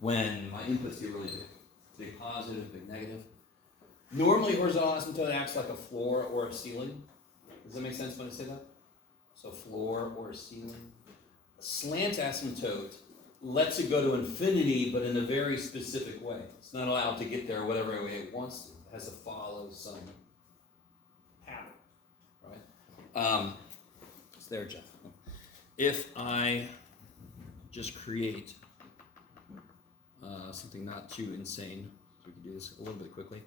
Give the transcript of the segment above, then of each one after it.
when my inputs get really big. Big positive, big negative. Normally, horizontal asymptote acts like a floor or a ceiling. Does that make sense when I say that? So floor or a ceiling. A slant asymptote lets it go to infinity, but in a very specific way. It's not allowed to get there whatever way it wants to. It has to follow some pattern, right? It's there, Jeff. If I just create something not too insane, so we can do this a little bit quickly.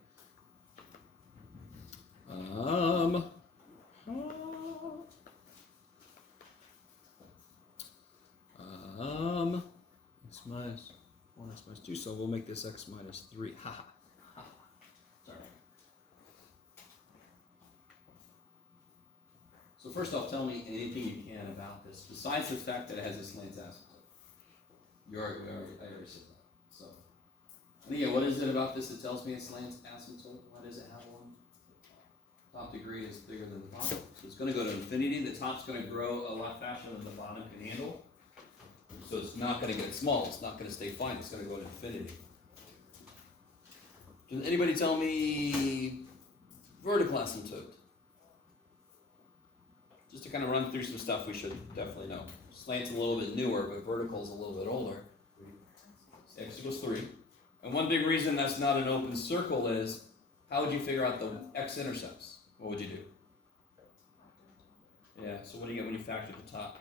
X minus 1, x minus 2, so we'll make this x minus 3. Ha ha. Sorry. So first off, tell me anything you can about this, besides the fact that it has a slant asymptote. I already said that. So, and again, what is it about this that tells me it's slant asymptote? Why does it have one? Top degree is bigger than the bottom, so it's going to go to infinity. The top's going to grow a lot faster than the bottom can handle. So it's not going to get small. It's not going to stay fine. It's going to go to infinity. Can anybody tell me vertical asymptote? Just to kind of run through some stuff we should definitely know. Slant's a little bit newer, but vertical's a little bit older. X equals 3. And one big reason that's not an open circle is, how would you figure out the x-intercepts? What would you do? Yeah, so what do you get when you factor the top?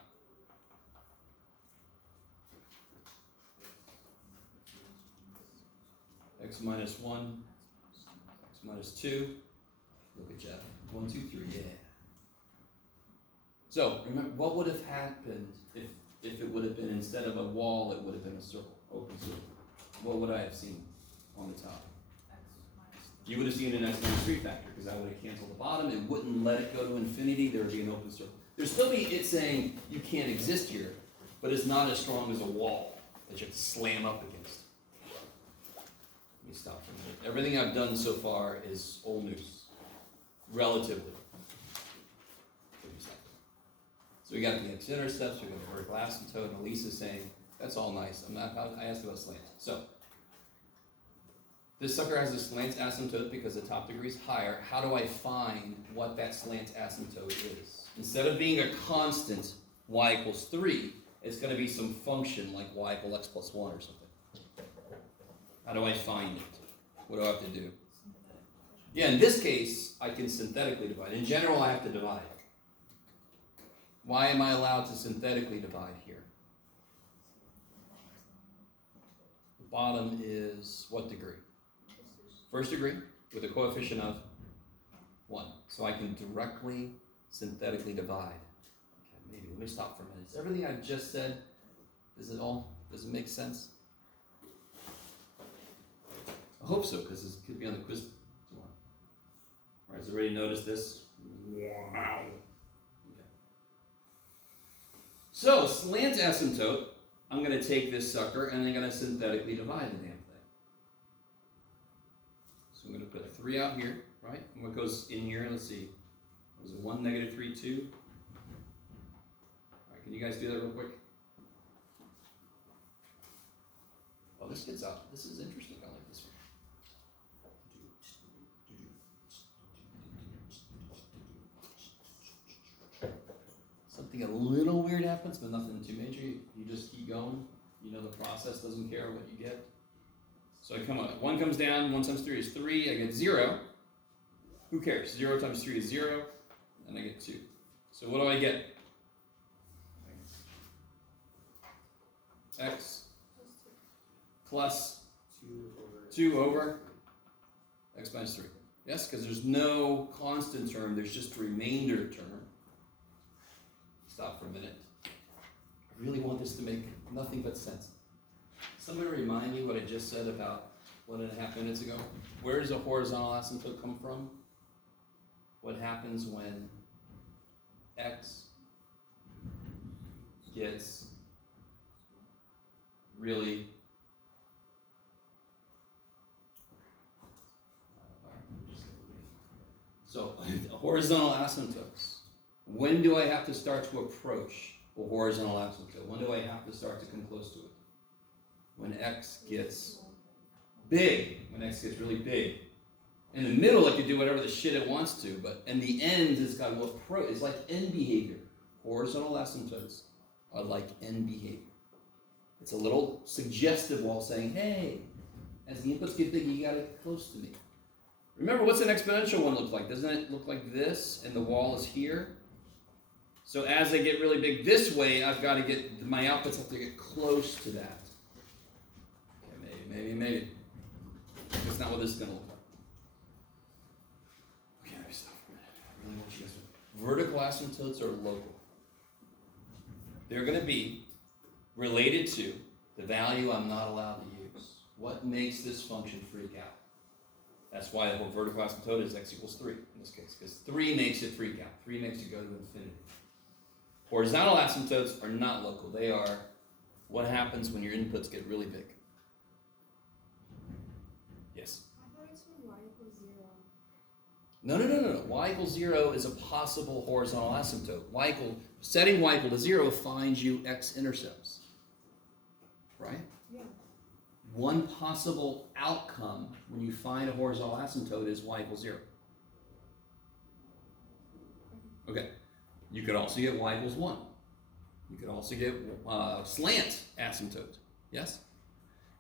X minus 1, x minus 2. Look at Jeff. 1, 2, 3, yeah. So, remember, what would have happened if it would have been, instead of a wall, it would have been a circle, open circle? What would I have seen on the top? You would have seen an x minus 3 factor, because that would have canceled the bottom. It wouldn't let it go to infinity. There would be an open circle. There'd still be it saying, you can't exist here, but it's not as strong as a wall that you have to slam up against. Let me stop for a minute. Everything I've done so far is old news, relatively. So we got the x-intercepts, we got the vertical asymptote, and Elisa's saying, that's all nice. I asked about slant. So, this sucker has a slant asymptote because the top degree is higher. How do I find what that slant asymptote is? Instead of being a constant, y equals 3, it's going to be some function like y equals x plus 1 or something. How do I find it? What do I have to do? Yeah, in this case, I can synthetically divide. In general, I have to divide. Why am I allowed to synthetically divide here? The bottom is what degree? First degree with a coefficient of 1. So I can directly synthetically divide. Okay, maybe. Let me stop for a minute. Is everything I've just said, does it make sense? I hope so, because this could be on the quiz tomorrow. All right, has everybody noticed this? Wow. So, slant asymptote, I'm going to take this sucker and I'm going to synthetically divide the damn thing. So I'm going to put 3 out here, right? And what goes in here, let's see. Was it 1, negative 3, 2? All right, can you guys do that real quick? Oh, this gets out. This is interesting. I like this one. Something a little weird happens, but nothing too major. You just keep going. You know the process doesn't care what you get. So I come on. 1 comes down. 1 times 3 is 3. I get 0. Who cares? 0 times 3 is 0. And I get 2. So what do I get? X plus 2 over x minus 3. Yes, because there's no constant term. There's just a remainder term. Stop for a minute. I really want this to make nothing but sense. Somebody remind me what I just said about 1.5 minutes ago? Where does a horizontal asymptote come from? What happens when x gets really so horizontal asymptotes. When do I have to start to approach a horizontal asymptote? When do I have to start to come close to it? when x gets big, when x gets really big. In the middle, it can do whatever the shit it wants to, but in the end, it's got it's like end behavior. Horizontal asymptotes are like end behavior. It's a little suggestive while saying, hey, as the inputs get big, you gotta get close to me. Remember, what's an exponential one look like? Doesn't it look like this, and the wall is here? So as they get really big this way, I've got to get, my outputs have to get close to that. Okay, maybe. That's not what this is going to look like. Okay, let me stop for a minute. I really want you guys to. Vertical asymptotes are local. They're going to be related to the value I'm not allowed to use. What makes this function freak out? That's why the whole vertical asymptote is x equals 3 in this case, because 3 makes it freak out. 3 makes it go to infinity. Horizontal asymptotes are not local. They are what happens when your inputs get really big. Yes? I thought it's when y equals 0. No. Y equals 0 is a possible horizontal asymptote. Setting y equal to 0 finds you x-intercepts. Right? Yeah. One possible outcome when you find a horizontal asymptote is y equals 0. Okay. You could also get y equals 1. You could also get slant asymptote. Yes?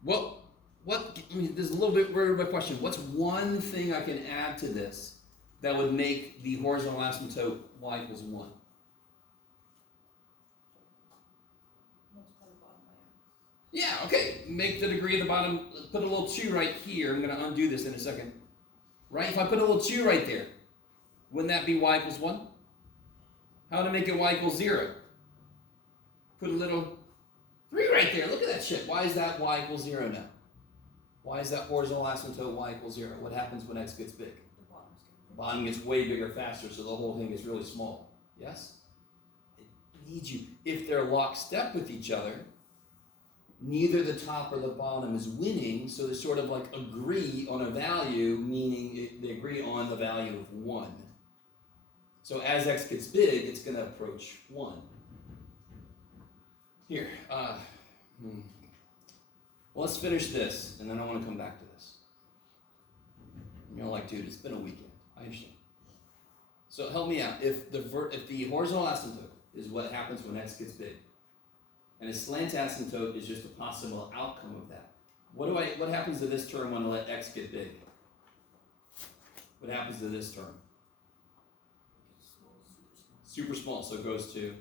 Well, there's a little bit of a question. What's one thing I can add to this that would make the horizontal asymptote y equals 1? Yeah, okay. Make the degree of the bottom, put a little 2 right here. I'm going to undo this in a second. Right? If I put a little 2 right there, wouldn't that be y equals 1? How to make it y equals 0? Put a little 3 right there. Look at that shit. Why is that y equals 0 now? Why is that horizontal asymptote y equals 0? What happens when x gets big? The bottom gets way bigger faster, so the whole thing gets really small. Yes? It needs you. If they're lockstep with each other, neither the top or the bottom is winning, so they sort of like agree on a value, meaning they agree on the value of 1. So as x gets big, it's going to approach 1. Here, well, let's finish this, and then I want to come back to this. You're like, dude, it's been a weekend. I understand. So help me out. If the horizontal asymptote is what happens when x gets big, and a slant asymptote is just a possible outcome of that, what happens to this term when I let x get big? What happens to this term? Super small, so it goes to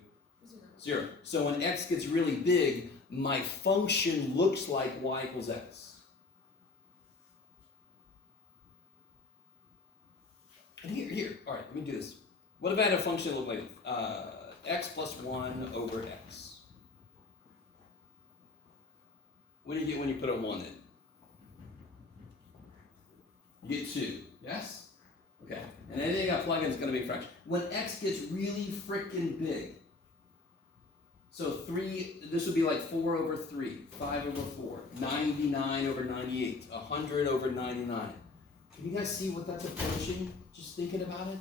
0. So when x gets really big, my function looks like y equals x. And here, all right, let me do this. What if I had a function that looked like x plus 1 over x? What do you get when you put a 1 in? You get 2, yes? Okay, and anything I plug in is going to be a fraction. When x gets really freaking big, so 3, this would be like 4 over 3, 5 over 4, 99 over 98, 100 over 99. Can you guys see what that's approaching? Just thinking about it?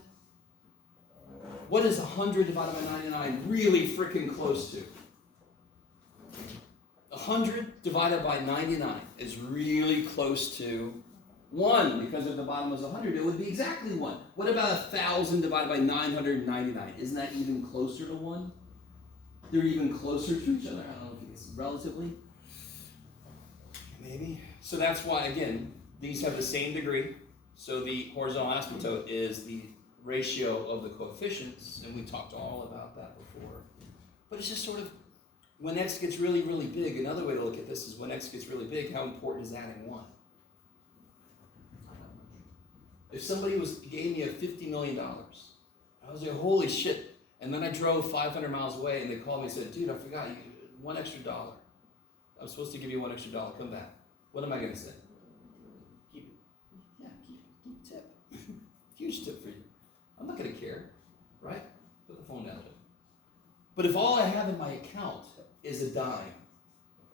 What is 100 divided by 99 really freaking close to? 100 divided by 99 is really close to 1, because if the bottom was 100, it would be exactly 1. What about 1,000 divided by 999? Isn't that even closer to 1? They're even closer to each other. I don't know if it's relatively. Maybe. So that's why, again, these have the same degree. So the horizontal asymptote is the ratio of the coefficients, and we talked all about that before. But it's just sort of, when x gets really, really big, another way to look at this is when x gets really big, how important is adding 1? If somebody gave me a $50 million, I was like, holy shit. And then I drove 500 miles away, and they called me and said, dude, I forgot, $1 extra. I was supposed to give you $1 extra, come back. What am I going to say? Keep it. Yeah, keep tip. Huge tip for you. I'm not going to care, right? Put the phone down. But if all I have in my account is a dime,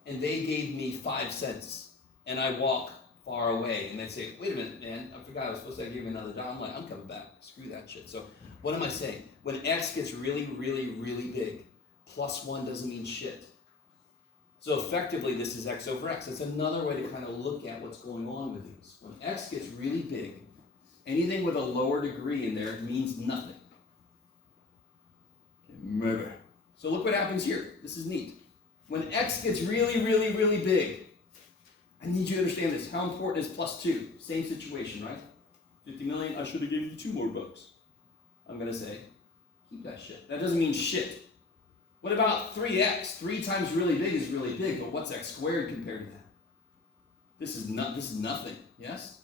and they gave me 5 cents, and I walk far away, and they say, wait a minute, man, I forgot I was supposed to give you another dime. I'm like, I'm coming back. Screw that shit. So what am I saying? When x gets really, really, really big, +1 doesn't mean shit. So effectively, this is x over x. It's another way to kind of look at what's going on with these. When x gets really big, anything with a lower degree in there means nothing. Remember. So look what happens here. This is neat. When x gets really, really, really big, I need you to understand this. How important is plus 2? Same situation, right? 50 million, I should have given you $2 more. I'm going to say, keep that shit. That doesn't mean shit. What about 3x? 3 times really big is really big, but what's x squared compared to that? This is nothing, yes?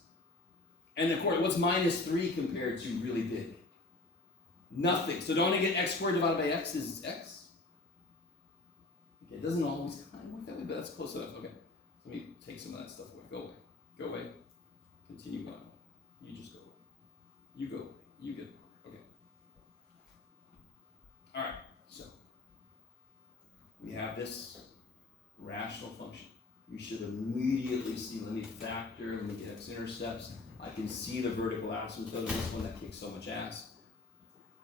And of course, what's minus 3 compared to really big? Nothing. So don't I get x squared divided by x is x? Okay, it doesn't always kind of work that way, but that's close enough. Okay, let me take some of that stuff away. Go away. Go away. Continue going. You just go away. You go away. You get okay. All right, so we have this rational function. You should immediately see, let me factor, let me get x-intercepts. I can see the vertical asymptote of this one that kicks so much ass.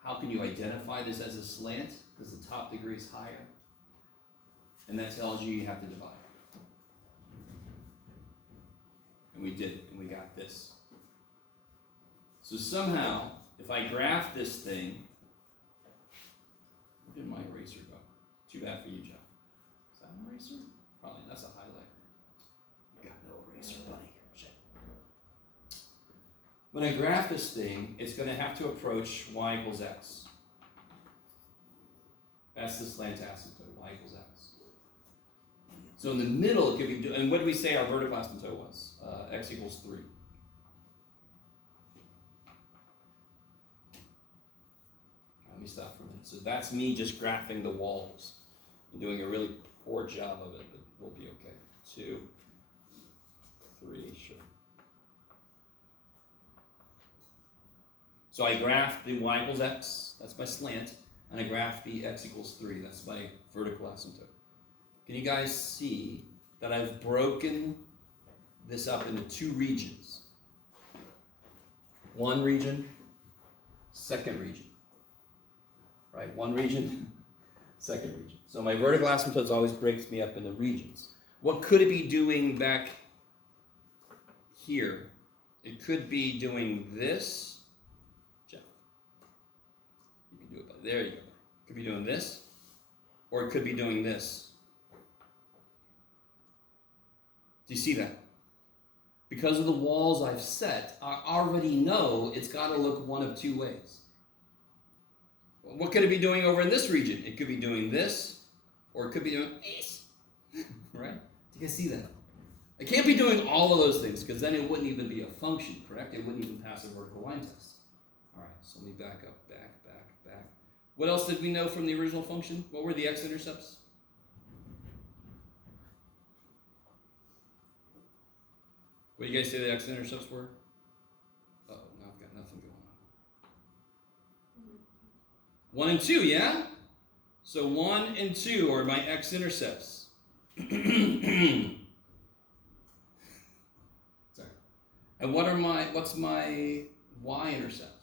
How can you identify this as a slant? Because the top degree is higher. And that tells you have to divide. And we did it, and we got this. So somehow, if I graph this thing, where did my eraser go? Too bad for you, Jeff. Is that an eraser? Probably, that's a highlighter. Got no eraser, buddy. Shit. When I graph this thing, it's going to have to approach y equals x. That's the slant asymptote, y equals x. So in the middle, it could be, and what did we say our vertical asymptote was? X equals 3. Let me stop for a minute. So that's me just graphing the walls. I'm doing a really poor job of it, but we'll be okay. 2, 3, sure. So I graph the y equals x, that's my slant, and I graph the x equals 3, that's my vertical asymptote. Can you guys see that I've broken this up into 2 regions? One region, second region. Right, one region, second region. So my vertical asymptote always breaks me up into regions. What could it be doing back here? It could be doing this. Jeff, you can do it. There you go. It could be doing this, or it could be doing this. Do you see that? Because of the walls I've set, I already know it's got to look one of 2 ways. What could it be doing over in this region? It could be doing this, or it could be doing this. Right? Do you guys see that? It can't be doing all of those things, because then it wouldn't even be a function, correct? It wouldn't even pass a vertical line test. All right, so let me back up, back. What else did we know from the original function? What were the x-intercepts? What do you guys say the x-intercepts were? Uh-oh, now I've got nothing going on. 1 and 2, yeah? So 1 and 2 are my x-intercepts. Sorry. And what's my y-intercept?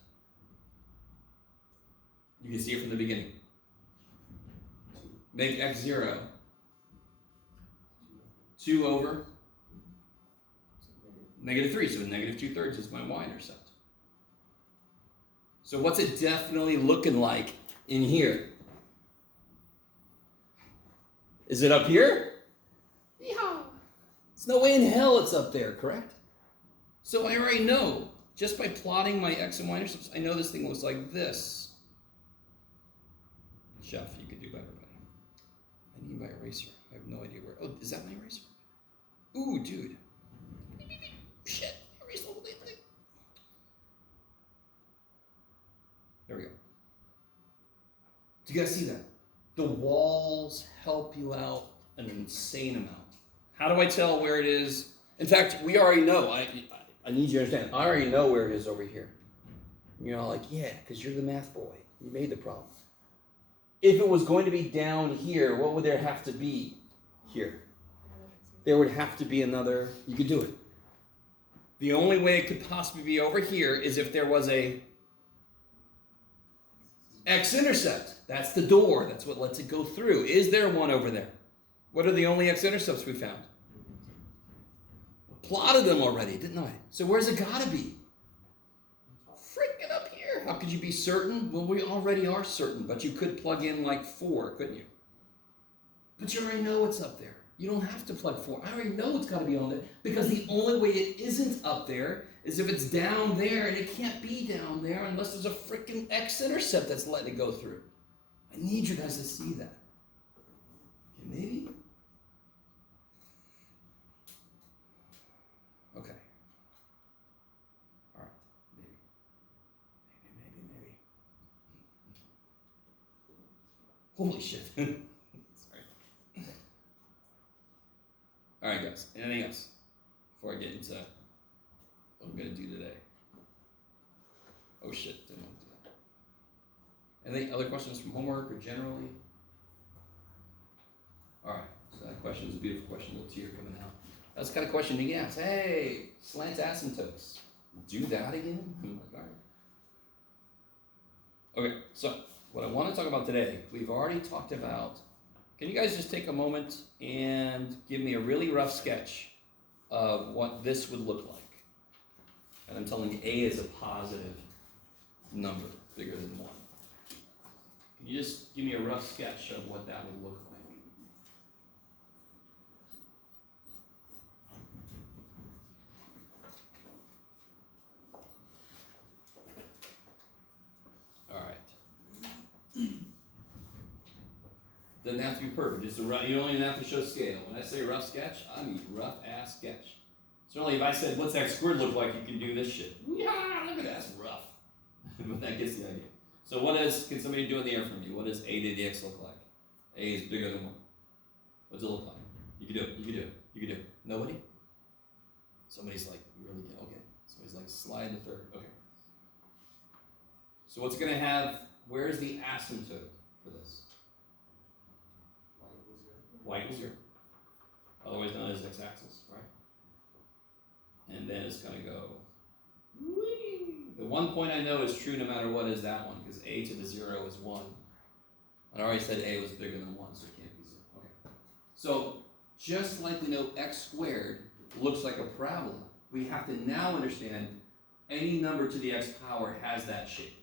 You can see it from the beginning. Make x 0. 2 over negative 3, so negative 2/3 is my y-intercept. So what's it definitely looking like in here? Is it up here? Yeah. There's no way in hell it's up there, correct? So I already know, just by plotting my x and y-intercepts, I know this thing looks like this. Chef, you could do better, buddy. I need my eraser. I have no idea where. Oh, is that my eraser? Ooh, dude. Shit, erase the whole damn thing. There we go. Do you guys see that? The walls help you out an insane amount. How do I tell where it is? In fact, we already know. I need you to understand. I already know where it is over here. You're all like, yeah, because you're the math boy. You made the problem. If it was going to be down here, what would there have to be here? There would have to be another, you could do it. The only way it could possibly be over here is if there was a x-intercept. That's the door. That's what lets it go through. Is there one over there? What are the only x-intercepts we found? I plotted them already, didn't I? So where's it gotta be? Freaking up here. How could you be certain? Well, we already are certain, but you could plug in like 4, couldn't you? But you already know it's up there. You don't have to plug 4. I already know it's got to be on there because the only way it isn't up there is if it's down there, and it can't be down there unless there's a freaking x-intercept that's letting it go through. I need you guys to see that. Okay, maybe? Okay. All right. Maybe. Holy shit. Sorry. All right, guys. Anything else before I get into what I'm going to do today? Oh, shit. Didn't want to do that. Any other questions from homework or generally? All right. So that question is a beautiful question. Little tear coming out. That's the kind of question you ask. Hey, slant asymptotes. Do that again? I'm like, all right. Okay, so what I want to talk about today, we've already talked about. Can you guys just take a moment and give me a really rough sketch of what this would look like? And I'm telling you, A is a positive number, bigger than 1. Can you just give me a rough sketch of what that would look like? Doesn't have to be perfect. Just a rough, you don't even have to show scale. When I say rough sketch, I mean rough ass sketch. Certainly, if I said, "What's that squared look like?" You can do this shit. Yeah, look at that. That's rough. But that gets the idea. So, can somebody do in the air for me? What does a to the x look like? A is bigger than 1. What does it look like? You can do it. You can do it. You can do it. Nobody? Somebody's like, you really can. Okay. Somebody's like, slide the third. Okay. So, what's going to have? Where's the asymptote for this? Y equals 0, otherwise known as x-axis, right? And then it's going to go, whee! The one point I know is true no matter what is that one, because a to the 0 is 1. I already said a was bigger than 1, so it can't be 0. Okay. So, just like we know x squared looks like a parabola, we have to now understand any number to the x power has that shape.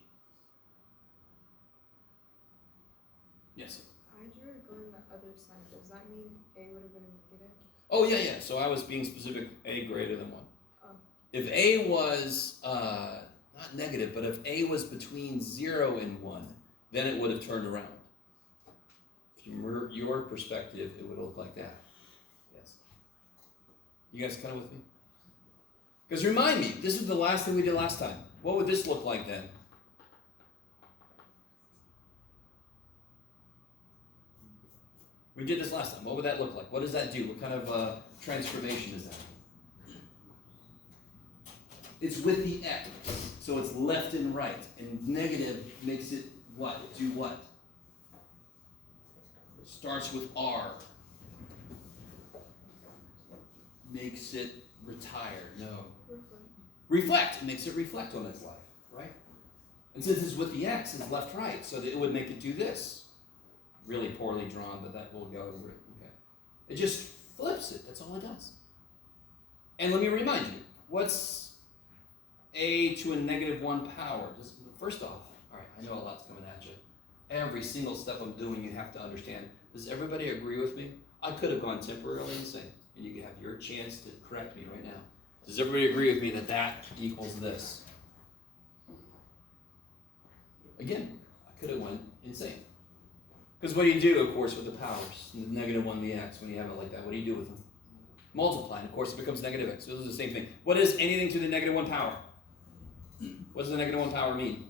Yes, sir. I drew it going the other side. Does that mean A would have been negative? Oh, yeah. So I was being specific, a greater than 1. Oh. If a was, not negative, but if a was between 0 and 1, then it would have turned around. From your perspective, it would look like that. Yes. You guys kind of with me? Because remind me, this is the last thing we did last time. What would this look like then? We did this last time. What would that look like? What does that do? What kind of transformation is that? It's with the x, so it's left and right. And negative makes it what? Do what? It starts with R. Makes it retire. No. Reflect. It makes it reflect on its life, right? And since it's with the x, it's left, right, so that it would make it do this. Really poorly drawn, but that will go over it. Okay. It just flips it. That's all it does. And let me remind you, what's a to a negative 1 power? Just first off, all right, I know a lot's coming at you. Every single step I'm doing, you have to understand. Does everybody agree with me? I could have gone temporarily insane, and you can have your chance to correct me right now. Does everybody agree with me that that equals this? Again, I could have went insane. Because what do you do, of course, with the powers? The negative 1, the x, when you have it like that, what do you do with them? Multiply, and of course it becomes negative x. So this is the same thing. What is anything to the negative 1 power? What does the negative 1 power mean?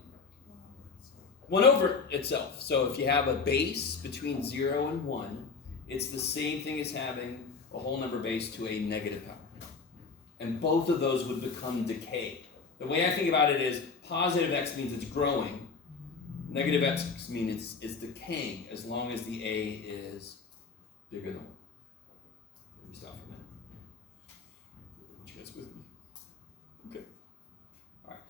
1 over itself. So if you have a base between 0 and 1, it's the same thing as having a whole number base to a negative power. And both of those would become decay. The way I think about it is positive x means it's growing. Negative x means it's decaying as long as the a is bigger than 1. Let me stop for a minute. You guys with me? Okay. All right.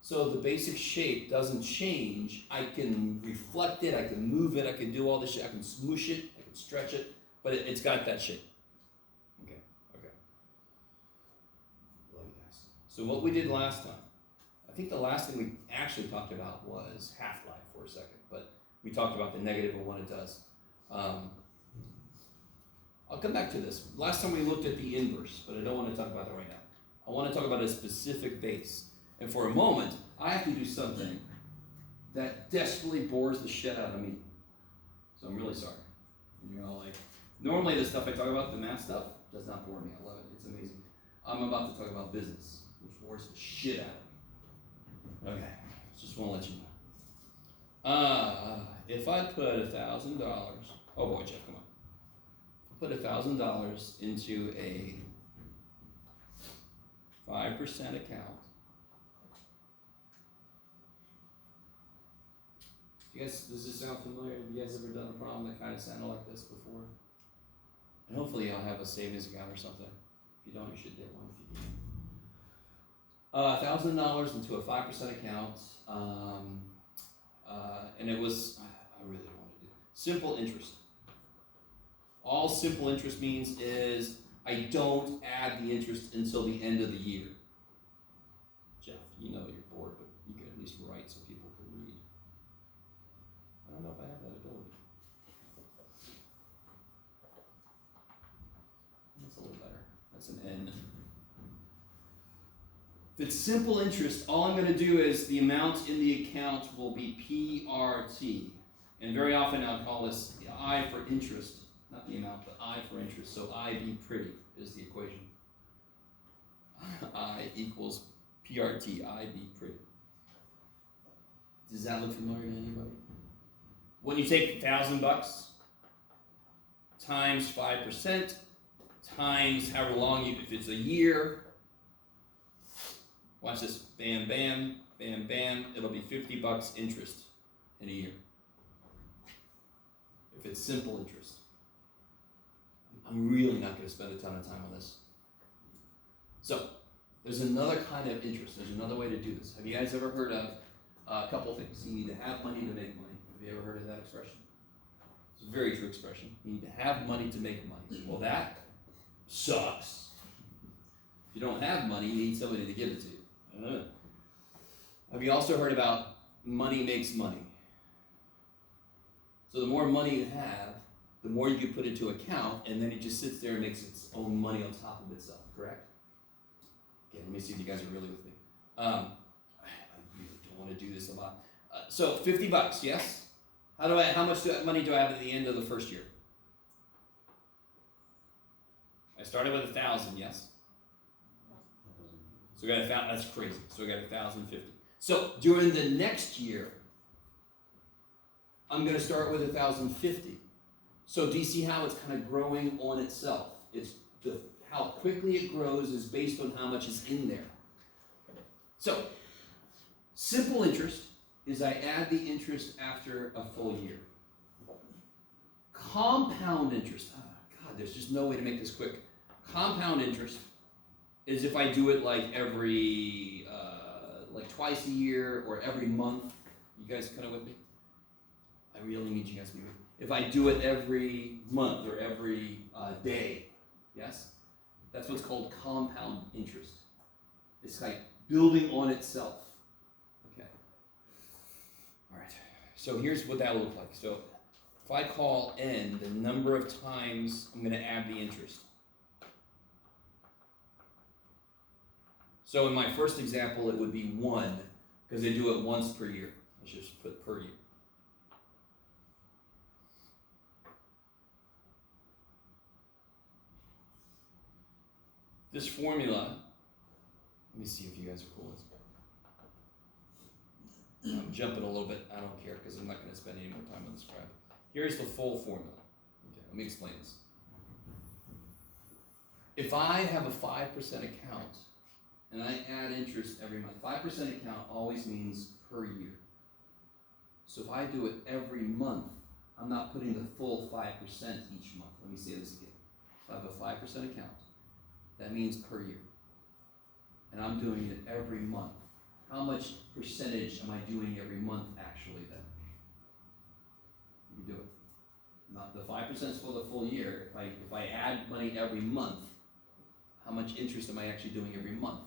So the basic shape doesn't change. I can reflect it, I can move it, I can do all this shit, I can smoosh it, I can stretch it, but But it's got that shape. Okay. Love you guys. So what we did last time, I think the last thing we actually talked about was half-life for a second, but we talked about the negative and what it does. I'll come back to this. Last time we looked at the inverse, but I don't want to talk about that right now. I want to talk about a specific base. And for a moment, I have to do something that desperately bores the shit out of me. So I'm really sorry. And you're all like, normally the stuff I talk about, the math stuff, does not bore me. I love it. It's amazing. I'm about to talk about business, which bores the shit out of me. Okay, just want to let you know. If I put $1,000, oh boy, Jeff, come on. Put $1,000 into a 5% account. Does this sound familiar? Have you guys ever done a problem that kind of sounded like this before? And hopefully you'll have a savings account or something. If you don't, you should get one if you do. $1,000 into a 5% account. And it was, I really don't want to do it. Simple interest. All simple interest means is I don't add the interest until the end of the year. Jeff, you know you're bored, but you can at least write so people can read. I don't know if I have that ability. That's a little better. That's an N. If it's simple interest, all I'm going to do is the amount in the account will be PRT. And very often I'll call this the I for interest. Not the amount, but I for interest. So I be pretty is the equation. I equals PRT. I be pretty. Does that look familiar to anybody? When you take $1,000 times 5% times however long if it's a year. Watch this. Bam, bam, bam, bam. It'll be $50 interest in a year. If it's simple interest. I'm really not going to spend a ton of time on this. So, there's another kind of interest. There's another way to do this. Have you guys ever heard of a couple things? You need to have money to make money. Have you ever heard of that expression? It's a very true expression. You need to have money to make money. Well, that sucks. If you don't have money, you need somebody to give it to you. Have you also heard about money makes money? So the more money you have, the more you can put into account, and then it just sits there and makes its own money on top of itself, correct? Okay, let me see if you guys are really with me. I really don't want to do this a lot. So $50, yes? How much money do I have at the end of the first year? I started with 1,000, yes? So we got 1,000, that's crazy. So we got 1,050. So during the next year, I'm going to start with 1,050. So do you see how it's kind of growing on itself? How quickly it grows is based on how much is in there. So, simple interest is I add the interest after a full year. Compound interest, God, there's just no way to make this quick. Compound interest is if I do it like twice a year or every month. You guys kind of with me? I really need you guys to be with me. If I do it every month or every day, yes? That's what's called compound interest. It's like building on itself. Okay. All right. So here's what that will look like. So if I call n the number of times I'm going to add the interest. So in my first example, it would be 1, because they do it once per year. Let's just put per year. This formula, let me see if you guys are cool with it. I'm jumping a little bit, I don't care, because I'm not going to spend any more time on this crap. Here's the full formula. Okay, let me explain this. If I have a 5% account, and I add interest every month, 5% account always means per year. So if I do it every month, I'm not putting the full 5% each month. Let me say this again. If I have a 5% account, that means per year. And I'm doing it every month. How much percentage am I doing every month actually then? You do it. Not the 5% is for the full year. If I add money every month, how much interest am I actually doing every month?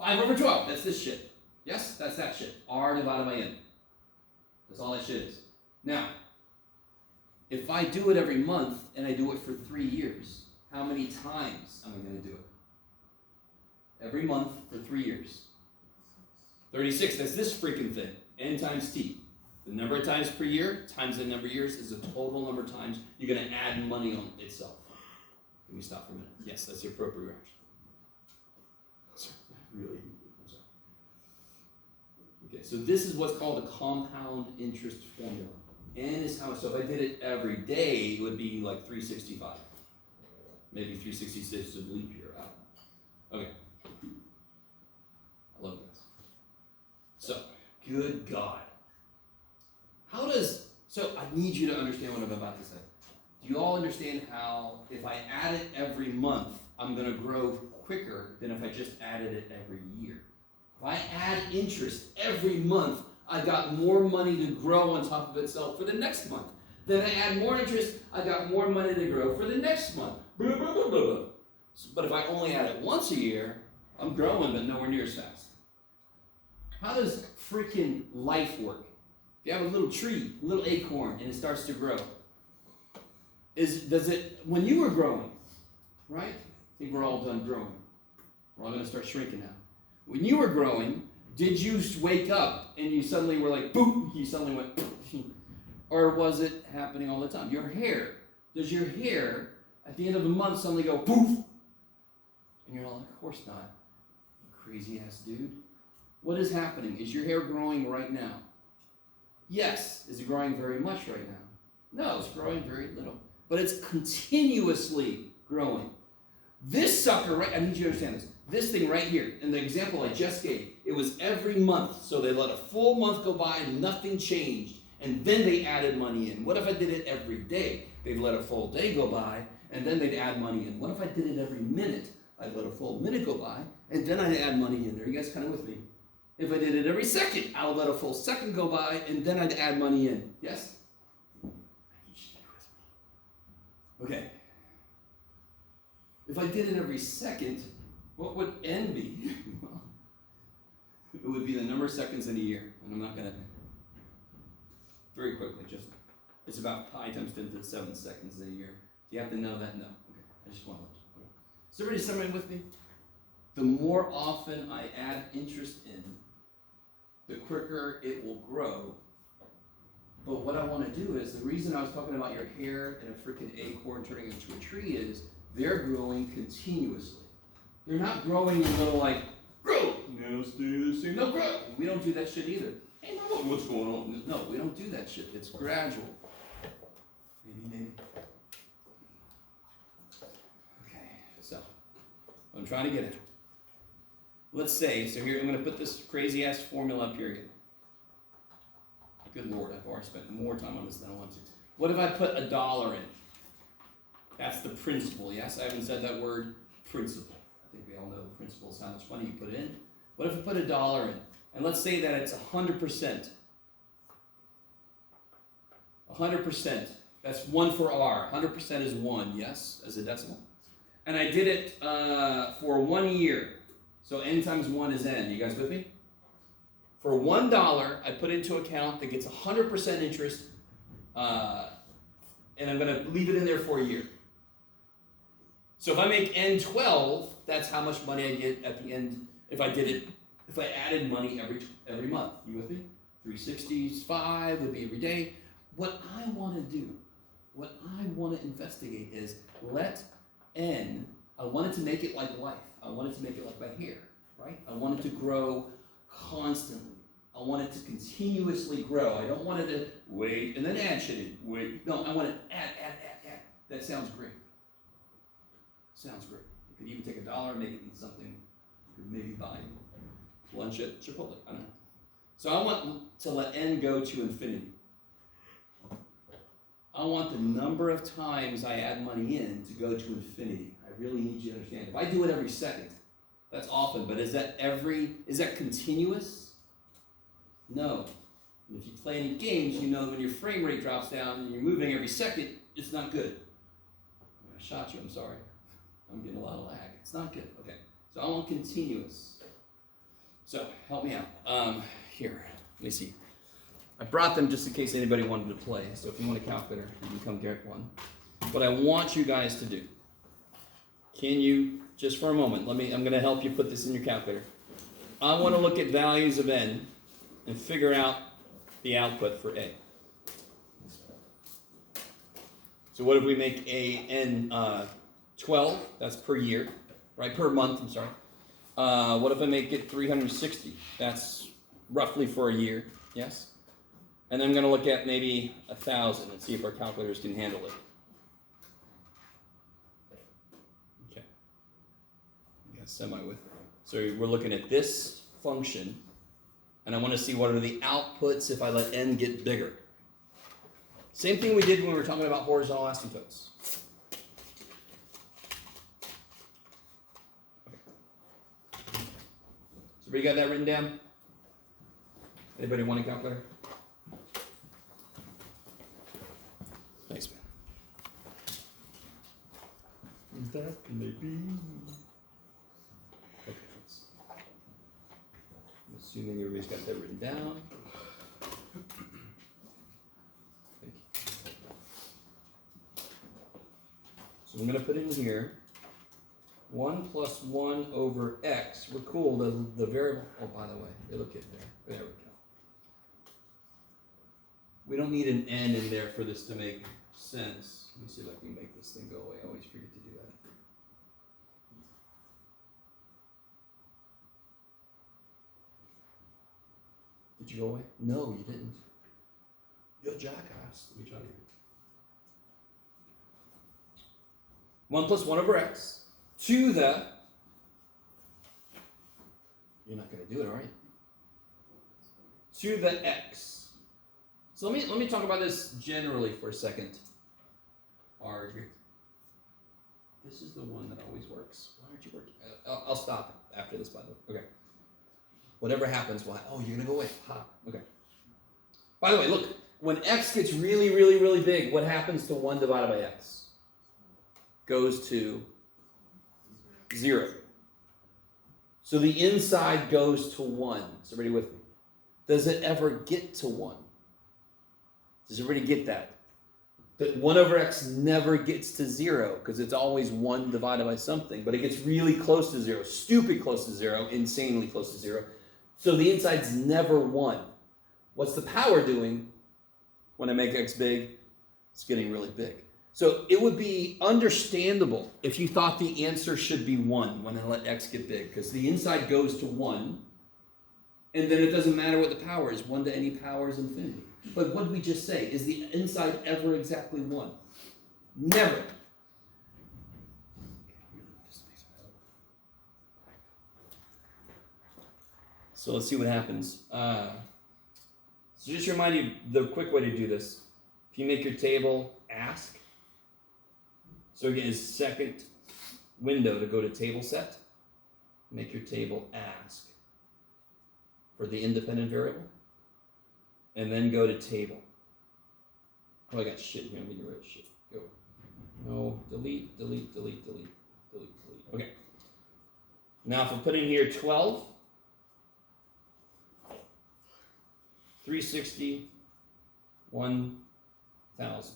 5/12, that's this shit. Yes, that's that shit. R divided by N. That's all that shit is. Now, if I do it every month and I do it for 3 years, how many times am I going to do it? Every month for 3 years. 36, that's this freaking thing. N times T. The number of times per year times the number of years is the total number of times you're going to add money on itself. Let me stop for a minute. Yes, that's the appropriate reaction. Sorry, really? I'm sorry. Okay, so this is what's called a compound interest formula. N is how much, so if I did it every day, it would be like 365. Maybe 366 of leap year, I don't know. Okay. I love this. So, good God. So I need you to understand what I'm about to say. Do you all understand how if I add it every month, I'm going to grow quicker than if I just added it every year? If I add interest every month, I got more money to grow on top of itself for the next month. Then I add more interest, I got more money to grow for the next month. Blah, blah, blah, blah, blah. But if I only add it once a year, I'm growing, but nowhere near as fast. How does freaking life work? If you have a little tree, a little acorn, and it starts to grow, when you were growing, right? I think we're all done growing. We're all going to start shrinking now. When you were growing, did you wake up and you suddenly were like, boom, you suddenly went, or was it happening all the time? Your hair, does your hair at the end of the month suddenly go poof? And you're like, of course not, you crazy ass dude. What is happening? Is your hair growing right now? Yes. Is it growing very much right now? No, it's growing very little. But it's continuously growing. This sucker, right? I need you to understand this. This thing right here, in the example I just gave, it was every month. So they let a full month go by and nothing changed. And then they added money in. What if I did it every day? They'd let a full day go by and then they'd add money in. What if I did it every minute? I'd let a full minute go by and then I'd add money in. Are you guys kind of with me? If I did it every second, I would let a full second go by, and then I'd add money in. Yes? Okay. If I did it every second, what would N be? It would be the number of seconds in a year. And I'm not going to, very quickly, it's about pi times 10 to the 7 seconds in a year. Do you have to know that? No. Okay. I just want to let you. Okay. Is everybody summing with me? The more often I add interest in, the quicker it will grow. But what I want to do is, the reason I was talking about your hair and a freaking acorn turning into a tree is, they're growing continuously. They're not growing in little like, grow, no, stay the same, no, grow. We don't do that shit either. Hey, mama, what's going on? No, we don't do that shit. It's gradual. Maybe. Okay, so, I'm trying to get it. Let's say, so here, I'm going to put this crazy ass formula up here again. Good Lord, I've already spent more time on this than I want to. What if I put $1 in? That's the principle, yes? I haven't said that word, principle. I think we all know the principle is how much money you put in. What if I put $1 in? And let's say that it's 100%. 100%. That's 1 for R. 100% is 1, yes, as a decimal. And I did it for 1 year. So N times 1 is N. You guys with me? For $1, I put into account that gets 100% interest, and I'm going to leave it in there for a year. So if I make N 12, that's how much money I get at the end if I added money every month. You with me? 365 would be every day. What I want to do, what I want to investigate is let N, I wanted to make it like life. I wanted to make it like my hair, right? I wanted to grow constantly. I want it to continuously grow. I don't want it to wait and then add shit in. Wait. No, I want it add. That sounds great. Sounds great. You could even take $1 and make it into something you could maybe buy lunch at Chipotle. I don't know. So I want to let N go to infinity. I want the number of times I add money in to go to infinity. I really need you to understand. If I do it every second, that's often, but is that continuous? No. And if you play any games, you know when your frame rate drops down and you're moving every second, it's not good. I shot you, I'm sorry. I'm getting a lot of lag. It's not good. Okay. So I want continuous. So help me out. Here, let me see. I brought them just in case anybody wanted to play. So if you want a calculator, you can come get one. What I want you guys to do, can you, just for a moment, I'm going to help you put this in your calculator. I want to look at values of n and figure out the output for a. So what if we make a n 12? That's per year, right? Per month, I'm sorry. What if I make it 360? That's roughly for a year, yes? And then I'm going to look at maybe 1,000 and see if our calculators can handle it. Okay. Yeah, semi with. So we're looking at this function, and I want to see what are the outputs if I let n get bigger. Same thing we did when we were talking about horizontal asymptotes. Okay. So everybody got that written down? Anybody want a calculator? Thanks, man. That may be. Okay, I'm assuming everybody's got that written down. Thank you. So I'm going to put in here 1 plus 1 over x. We're cool. The variable. Oh, by the way, it'll get there. There we go. We don't need an n in there for this to make sense. Let me see if I can make this thing go away. I always forget to do that. Did you go away? No, you didn't. You're a jackass. Let me try to hear. 1 plus 1 over x to the. You're not going to do it, are you? To the x. So let me talk about this generally for a second. Arg. This is the one that always works. Why aren't you working? I'll stop after this, by the way. Okay. Whatever happens, why? Oh, you're gonna go away. Ha. Okay. By the way, look. When x gets really, really, really big, what happens to 1 divided by x? Goes to 0. So the inside goes to 1. Is everybody with me? Does it ever get to 1? Does everybody get that? That 1 over x never gets to 0 because it's always 1 divided by something, but it gets really close to 0, stupid close to 0, insanely close to 0. So the inside's never 1. What's the power doing when I make x big? It's getting really big. So it would be understandable if you thought the answer should be 1 when I let x get big, because the inside goes to 1, and then it doesn't matter what the power is. 1 to any power is infinity. But what did we just say? Is the inside ever exactly 1? Never. So let's see what happens. So just to remind you, the quick way to do this, if you make your table ask, so again, is second window to go to table set, make your table ask for the independent variable. And then go to table. Oh, I got shit here. I'm getting rid of shit. Go. No. Delete, delete, delete, delete, delete, delete. Okay. Now, if I put in here 12, 360, 1,000.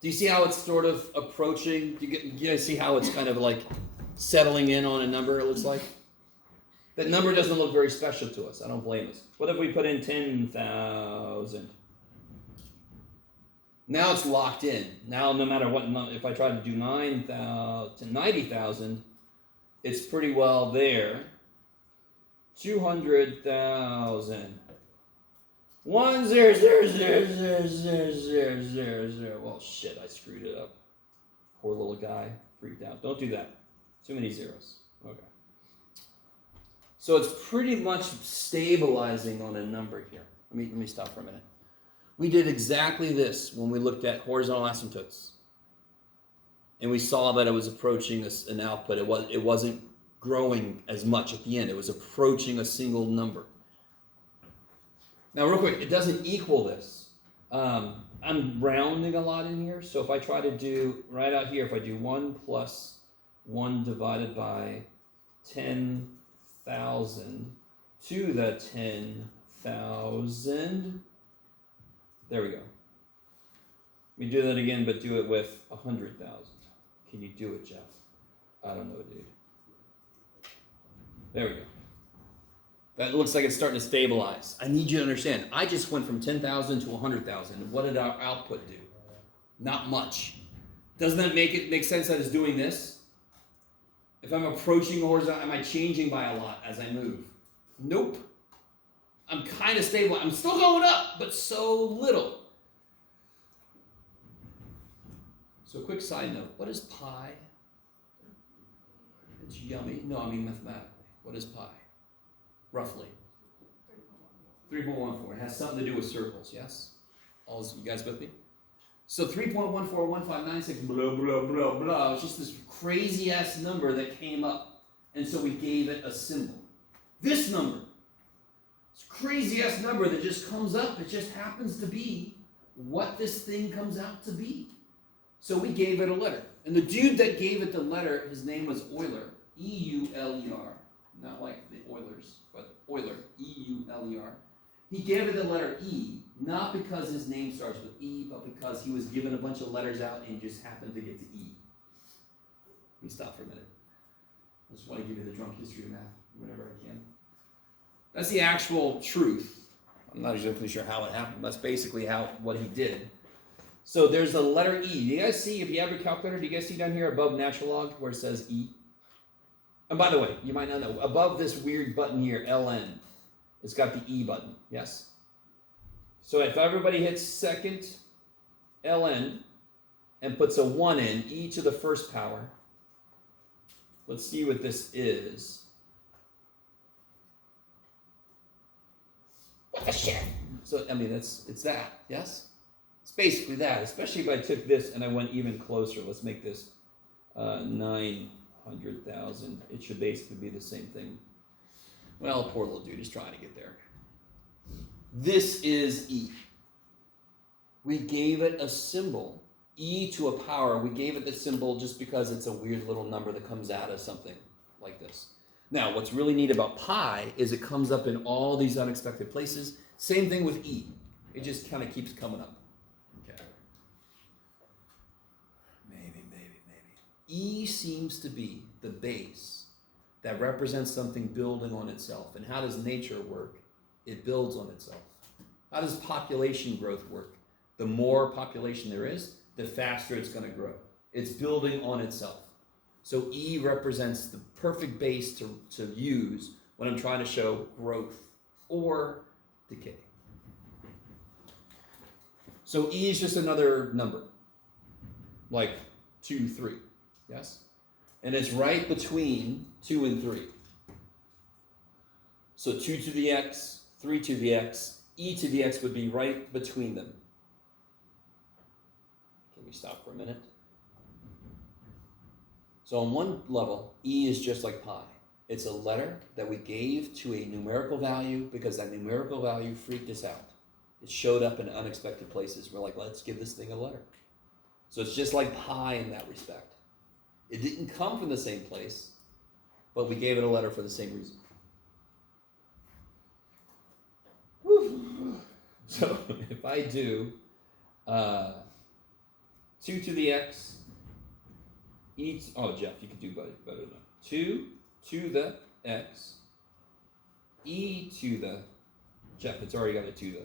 Do you see how it's sort of approaching? Do you guys see how it's kind of like settling in on a number, it looks like? That number doesn't look very special to us. I don't blame us. What if we put in 10,000? Now it's locked in. Now, no matter what, if I try to do 9,000, 90,000, it's pretty well there. 200,000. 1,000,000,000,000,000,000. Well, shit, I screwed it up. Poor little guy, freaked out. Don't do that. Too many zeros. Okay. So it's pretty much stabilizing on a number here. Let me stop for a minute. We did exactly this when we looked at horizontal asymptotes. And we saw that it was approaching an output. It wasn't growing as much at the end. It was approaching a single number. Now, real quick, it doesn't equal this. I'm rounding a lot in here, so if I try to do, right out here, if I do 1 plus 1 divided by 10,000 to the 10,000, there we go. We do that again, but do it with 100,000. Can you do it, Jeff? I don't know, dude. There we go. That looks like it's starting to stabilize. I need you to understand, I just went from 10,000 to 100,000. What did our output do? Not much. Doesn't that make sense that it's doing this? If I'm approaching the horizontal, am I changing by a lot as I move? Nope. I'm kind of stable. I'm still going up, but so little. So quick side note, what is pi? It's yummy. No, I mean mathematically. What is pi? Roughly. 3.14. It has something to do with circles, yes? All you guys with me? So 3.141596, blah, blah, blah, blah. It's just this crazy ass number that came up. And so we gave it a symbol. This number. This crazy ass number that just comes up. It just happens to be what this thing comes out to be. So we gave it a letter. And the dude that gave it the letter, his name was Euler. E-U-L-E-R. Not like the Oilers, but Euler. E-U-L-E-R. He gave it the letter E, not because his name starts with E, but because he was given a bunch of letters out and just happened to get to E. Let me stop for a minute. I just want to give you the drunk history of math whenever I can. That's the actual truth. I'm not exactly sure how it happened. That's basically what he did. So there's the letter E. Do you guys see, if you have your calculator, do you guys see down here above natural log where it says E? And by the way, you might not know, above this weird button here, LN, it's got the E button, yes? So if everybody hits second LN and puts a 1 in, E to the first power, let's see what this is. What the shit? So, I mean, it's that, yes? It's basically that, especially if I took this and I went even closer. Let's make this 900,000. It should basically be the same thing. Well, poor little dude, he's trying to get there. This is E. We gave it a symbol, E to a power. We gave it the symbol just because it's a weird little number that comes out of something like this. Now, what's really neat about pi is it comes up in all these unexpected places. Same thing with E. It just kind of keeps coming up. Okay. Maybe. E seems to be the base that represents something building on itself. And how does nature work? It builds on itself. How does population growth work? The more population there is, the faster it's going to grow. It's building on itself. So E represents the perfect base to use when I'm trying to show growth or decay. So E is just another number, like 2, 3, yes? And it's right between 2 and 3. So 2 to the x, 3 to the x, E to the x would be right between them. Can we stop for a minute? So on one level, E is just like pi. It's a letter that we gave to a numerical value because that numerical value freaked us out. It showed up in unexpected places. We're like, let's give this thing a letter. So it's just like pi in that respect. It didn't come from the same place, but we gave it a letter for the same reason. Woo. So if I do 2 to the x, Jeff, you could do better than that. 2 to the x, e to the, Jeff, it's already got a to the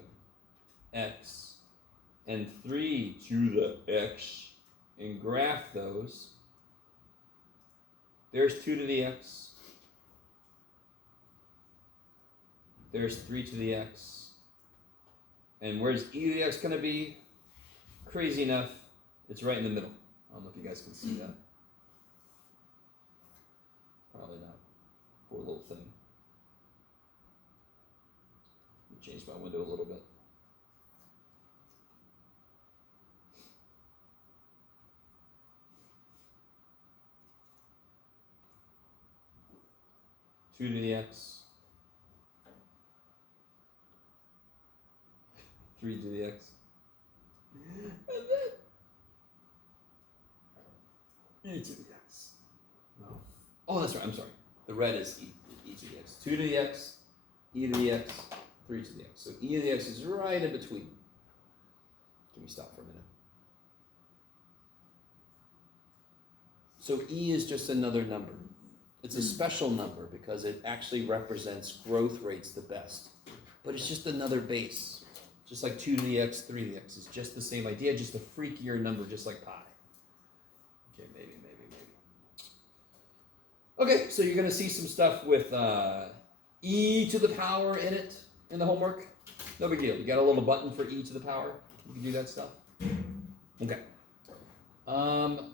x, and 3 to the x, and graph those. There's 2 to the x. There's 3 to the x. And where's e to the x going to be? Crazy enough, it's right in the middle. I don't know if you guys can see that. Probably not. Poor little thing. Let me change my window a little bit. 2 to the x, 3 to the x, and then e to the x. No. Oh, that's right, I'm sorry. The red is e to the x. 2 to the x, e to the x, 3 to the x. So e to the x is right in between. Can we stop for a minute? So e is just another number. It's a special number because it actually represents growth rates the best. But it's just another base. Just like 2 to the x, 3 to the x. It's just the same idea, just a freakier number, just like pi. Okay, maybe. Okay, so you're going to see some stuff with e to the power in it in the homework. No big deal. You got a little button for e to the power. You can do that stuff. Okay. So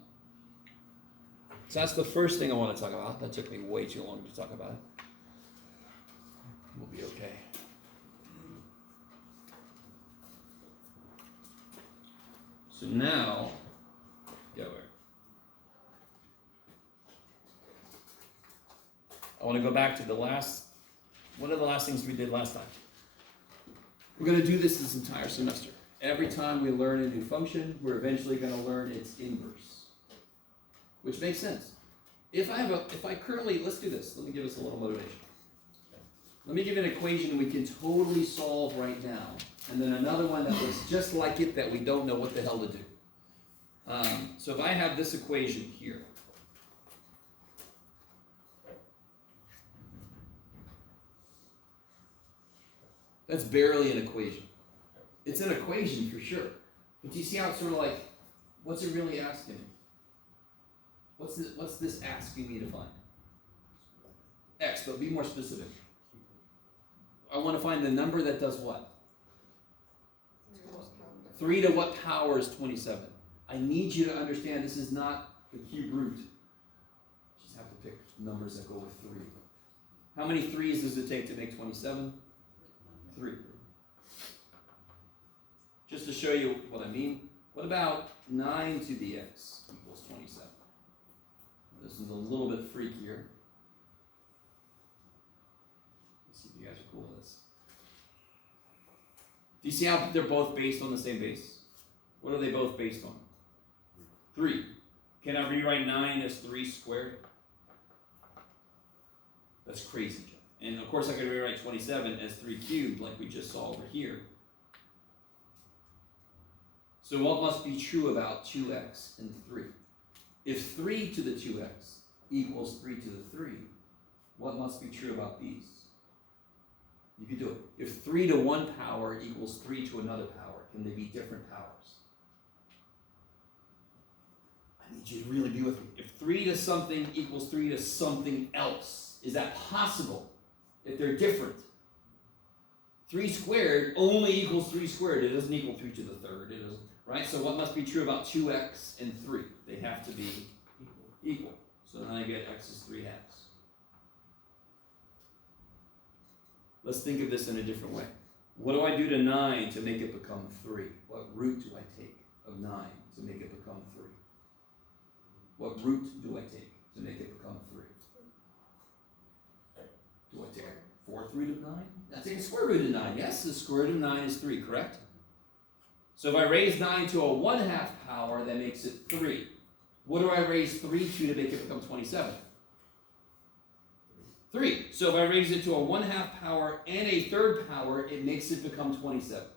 that's the first thing I want to talk about. That took me way too long to talk about it. We'll be okay. So now, go where? I want to go back to one of the last things we did last time. We're going to do this entire semester. Every time we learn a new function, we're eventually going to learn its inverse. Which makes sense. If I currently, let's do this. Let me give us a little motivation. Let me give you an equation we can totally solve right now. And then another one that looks just like it that we don't know what the hell to do. So if I have this equation here. That's barely an equation. It's an equation for sure. But do you see how it's sort of like, what's it really asking me? What's this asking me to find? X, but be more specific. I want to find the number that does what? 3 to what power is 27? I need you to understand this is not the cube root. You just have to pick numbers that go with 3. How many 3's does it take to make 27? 3. Just to show you what I mean, what about 9 to the x equals 27? This is a little bit freakier. Let's see if you guys are cool with this. Do you see how they're both based on the same base? What are they both based on? 3. Can I rewrite 9 as 3 squared? That's crazy, Jeff. And of course I could rewrite 27 as 3 cubed like we just saw over here. So what must be true about 2x and 3? If 3 to the 2x equals 3 to the 3, what must be true about these? You can do it. If 3 to 1 power equals 3 to another power, can they be different powers? I need you to really be with me. If 3 to something equals 3 to something else, is that possible? If they're different. 3 squared only equals 3 squared. It doesn't equal 3 to the third. It doesn't, right? So what must be true about 2x and 3? They have to be equal. So then I get x is 3 halves. Let's think of this in a different way. What do I do to 9 to make it become 3? What root do I take of 9 to make it become 3? What root do I take to make it become 3? Do I take a 4th root of 9? I take a square root of 9. Yes, the square root of 9 is 3, correct? So if I raise 9 to a 1/2 power, that makes it 3. What do I raise 3 to make it become 27? 3. So if I raise it to a 1/2 power and a 3rd power, it makes it become 27.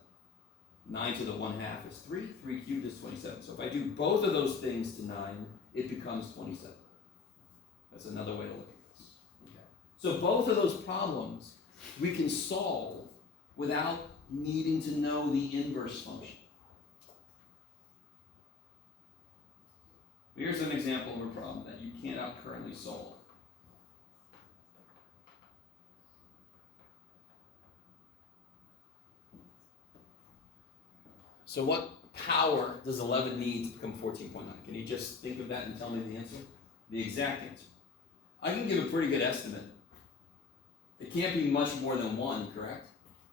9 to the 1/2 is 3. 3 cubed is 27. So if I do both of those things to 9, it becomes 27. That's another way to look at this. Okay. So both of those problems we can solve without needing to know the inverse function. Here's an example of a problem that you cannot currently solve. So what power does 11 need to become 14.9? Can you just think of that and tell me the answer? The exact answer. I can give a pretty good estimate. It can't be much more than 1, correct?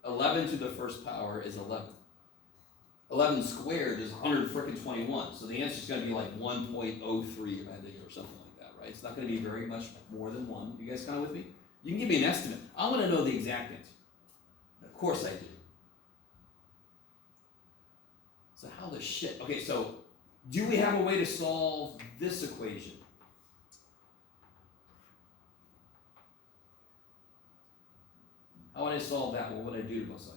11 to the 1st power is 11. 11 squared is 121. So the answer is going to be like 1.03, I think, or something like that, right? It's not going to be very much more than 1. You guys kind of with me? You can give me an estimate. I want to know the exact answer. Of course I do. So how the shit? Okay, so do we have a way to solve this equation? How would I solve that? What would I do to both sides?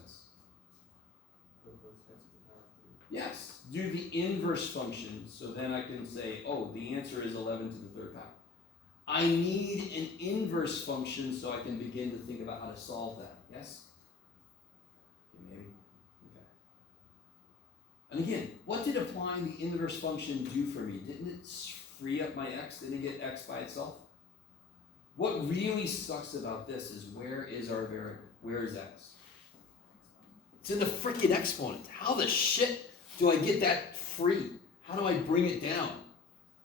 Yes, do the inverse function, so then I can say, oh, the answer is 11 to the third power. I need an inverse function so I can begin to think about how to solve that. Yes? Okay, maybe. Okay. And again, what did applying the inverse function do for me? Didn't it free up my x? Didn't it get x by itself? What really sucks about this is, where is our variable? Where is x? It's in the freaking exponent. How the shit do I get that free? How do I bring it down?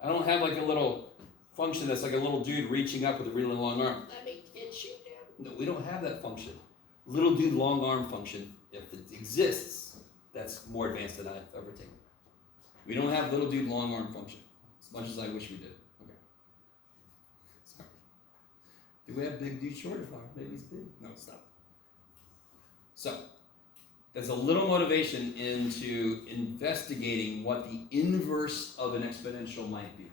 I don't have like a little function that's like a little dude reaching up with a really long arm. Let me get you down. No, we don't have that function. Little dude long arm function, if it exists, that's more advanced than I've ever taken. We don't have little dude long arm function, as much as I wish we did. Okay. Sorry. Do we have big dude short arm? Maybe he's big. No, stop. So, there's a little motivation into investigating what the inverse of an exponential might be.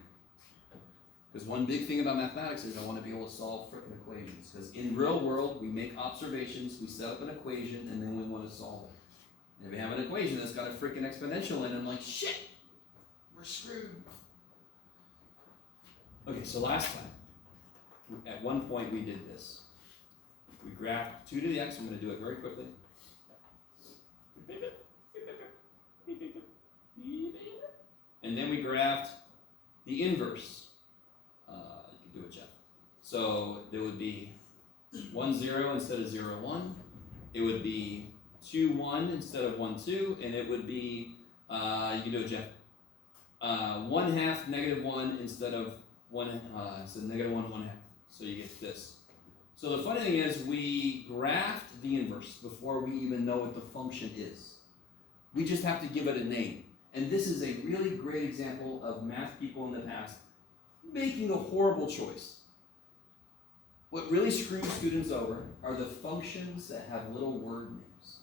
Because one big thing about mathematics is I want to be able to solve frickin' equations. Because in real world, we make observations, we set up an equation, and then we want to solve it. And if we have an equation that's got a frickin' exponential in it, I'm like, shit, we're screwed. Okay, so last time, at one point we did this. We graphed 2 to the x. I'm going to do it very quickly. And then we graphed the inverse. You can do it, Jeff. So there would be 1, 0 instead of 0, 1. It would be 2, 1 instead of 1, 2. And it would be, you can do it, Jeff. 1 half, negative 1 instead of 1, so negative 1, 1 half. So you get this. So the funny thing is, we graphed the inverse before we even know what the function is. We just have to give it a name. And this is a really great example of math people in the past making a horrible choice. What really screws students over are the functions that have little word names,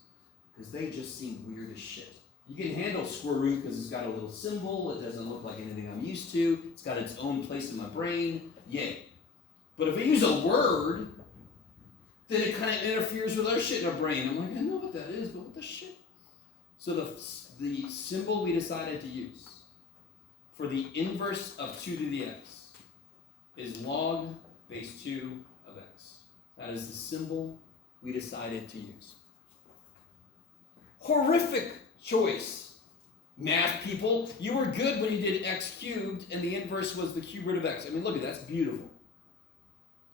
because they just seem weird as shit. You can handle square root because it's got a little symbol, it doesn't look like anything I'm used to, it's got its own place in my brain, yay. But if I use a word, then it kind of interferes with other shit in our brain. I'm like, I know what that is, but what the shit? So the symbol we decided to use for the inverse of 2 to the x is log base 2 of x. That is the symbol we decided to use. Horrific choice, math people. You were good when you did x cubed and the inverse was the cube root of x. I mean, look at that, that's beautiful.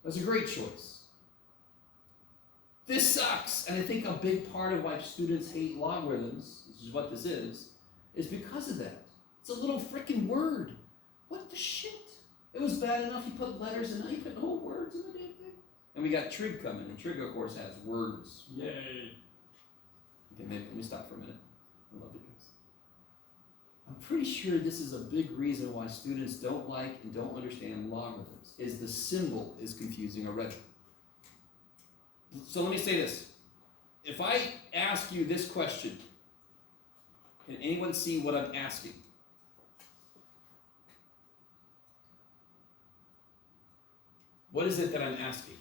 That's a great choice. This sucks, and I think a big part of why students hate logarithms, which is what this is because of that. It's a little freaking word. What the shit? It was bad enough you put letters and now you put whole words in the damn thing. And we got trig coming, and trig, of course, has words. Yay. Okay, maybe, let me stop for a minute. I love you guys. I'm pretty sure this is a big reason why students don't like and don't understand logarithms, is the symbol is confusing already. So let me say this. If I ask you this question, can anyone see what I'm asking? What is it that I'm asking?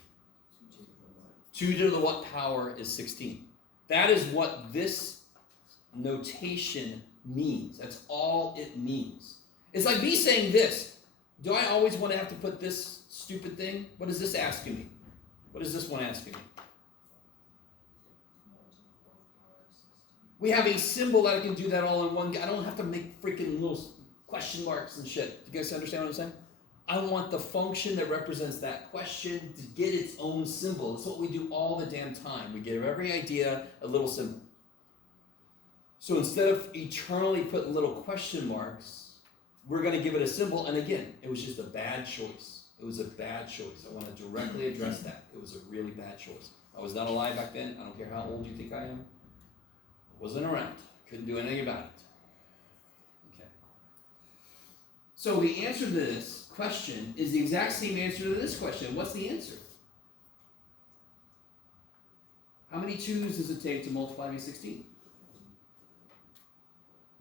2 to the what power is 16? That is what this notation means. That's all it means. It's like me saying this. Do I always want to have to put this stupid thing? What is this asking me? What is this one asking me? We have a symbol that I can do that all in one. I don't have to make freaking little question marks and shit. Do you guys understand what I'm saying? I want the function that represents that question to get its own symbol. That's what we do all the damn time. We give every idea a little symbol. So instead of eternally putting little question marks, we're going to give it a symbol. And again, it was just a bad choice. It was a bad choice. I want to directly address that. It was a really bad choice. I was not alive back then. I don't care how old you think I am. Wasn't around. Couldn't do anything about it. Okay. So the answer to this question is the exact same answer to this question. What's the answer? many 2's does it take to multiply by 16?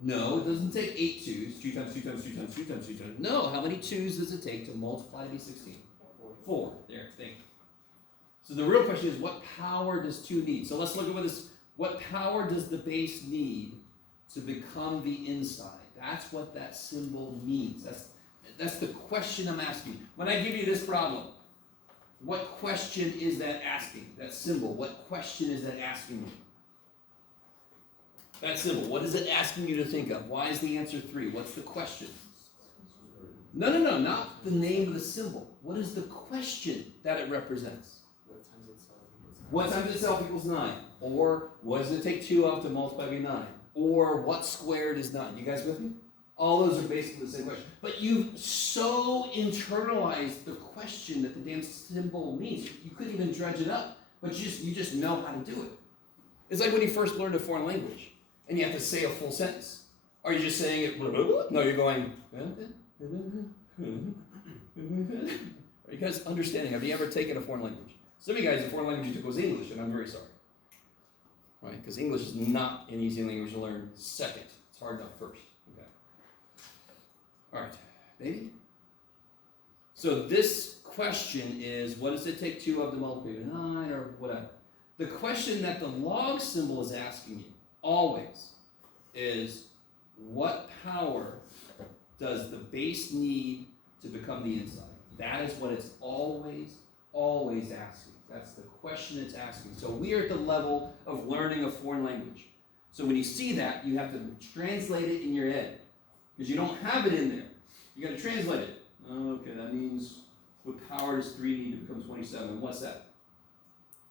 No, it doesn't take 8 2's. 2 times 2 times 2 times 2 times 2 times. No, how many 2's does it take to multiply by 16? 4. There, thank you. So the real question is, what power does 2 need? So let's look at what power does the base need to become the inside? That's what that symbol means. That's the question I'm asking. When I give you this problem, what question is that asking? That symbol, what question is that asking you? That symbol, what is it asking you to think of? Why is the answer 3? What's the question? No, not the name of the symbol. What is the question that it represents? What times itself equals 9? Or what does it take 2 off to multiply by 9? Or what squared is 9? You guys with me? All those are basically the same question. But you've so internalized the question that the damn symbol means. You couldn't even dredge it up. But you just know how to do it. It's like when you first learned a foreign language and you have to say a full sentence. Are you just saying it? No, you're going. Are you guys understanding? Have you ever taken a foreign language? Some of you guys, the foreign language you took was English, and I'm very sorry. Right? Because English is not an easy language to learn second. It's hard enough first. Okay. All right, baby? So this question is, what does it take 2 of to multiply by 9, or whatever? The question that the log symbol is asking you, always, is what power does the base need to become the inside? That is what it's always asking. That's the question it's asking. So we are at the level of learning a foreign language. So when you see that, you have to translate it in your head. Because you don't have it in there. You got to translate it. Okay, that means what power does 3 need to become 27? What's that?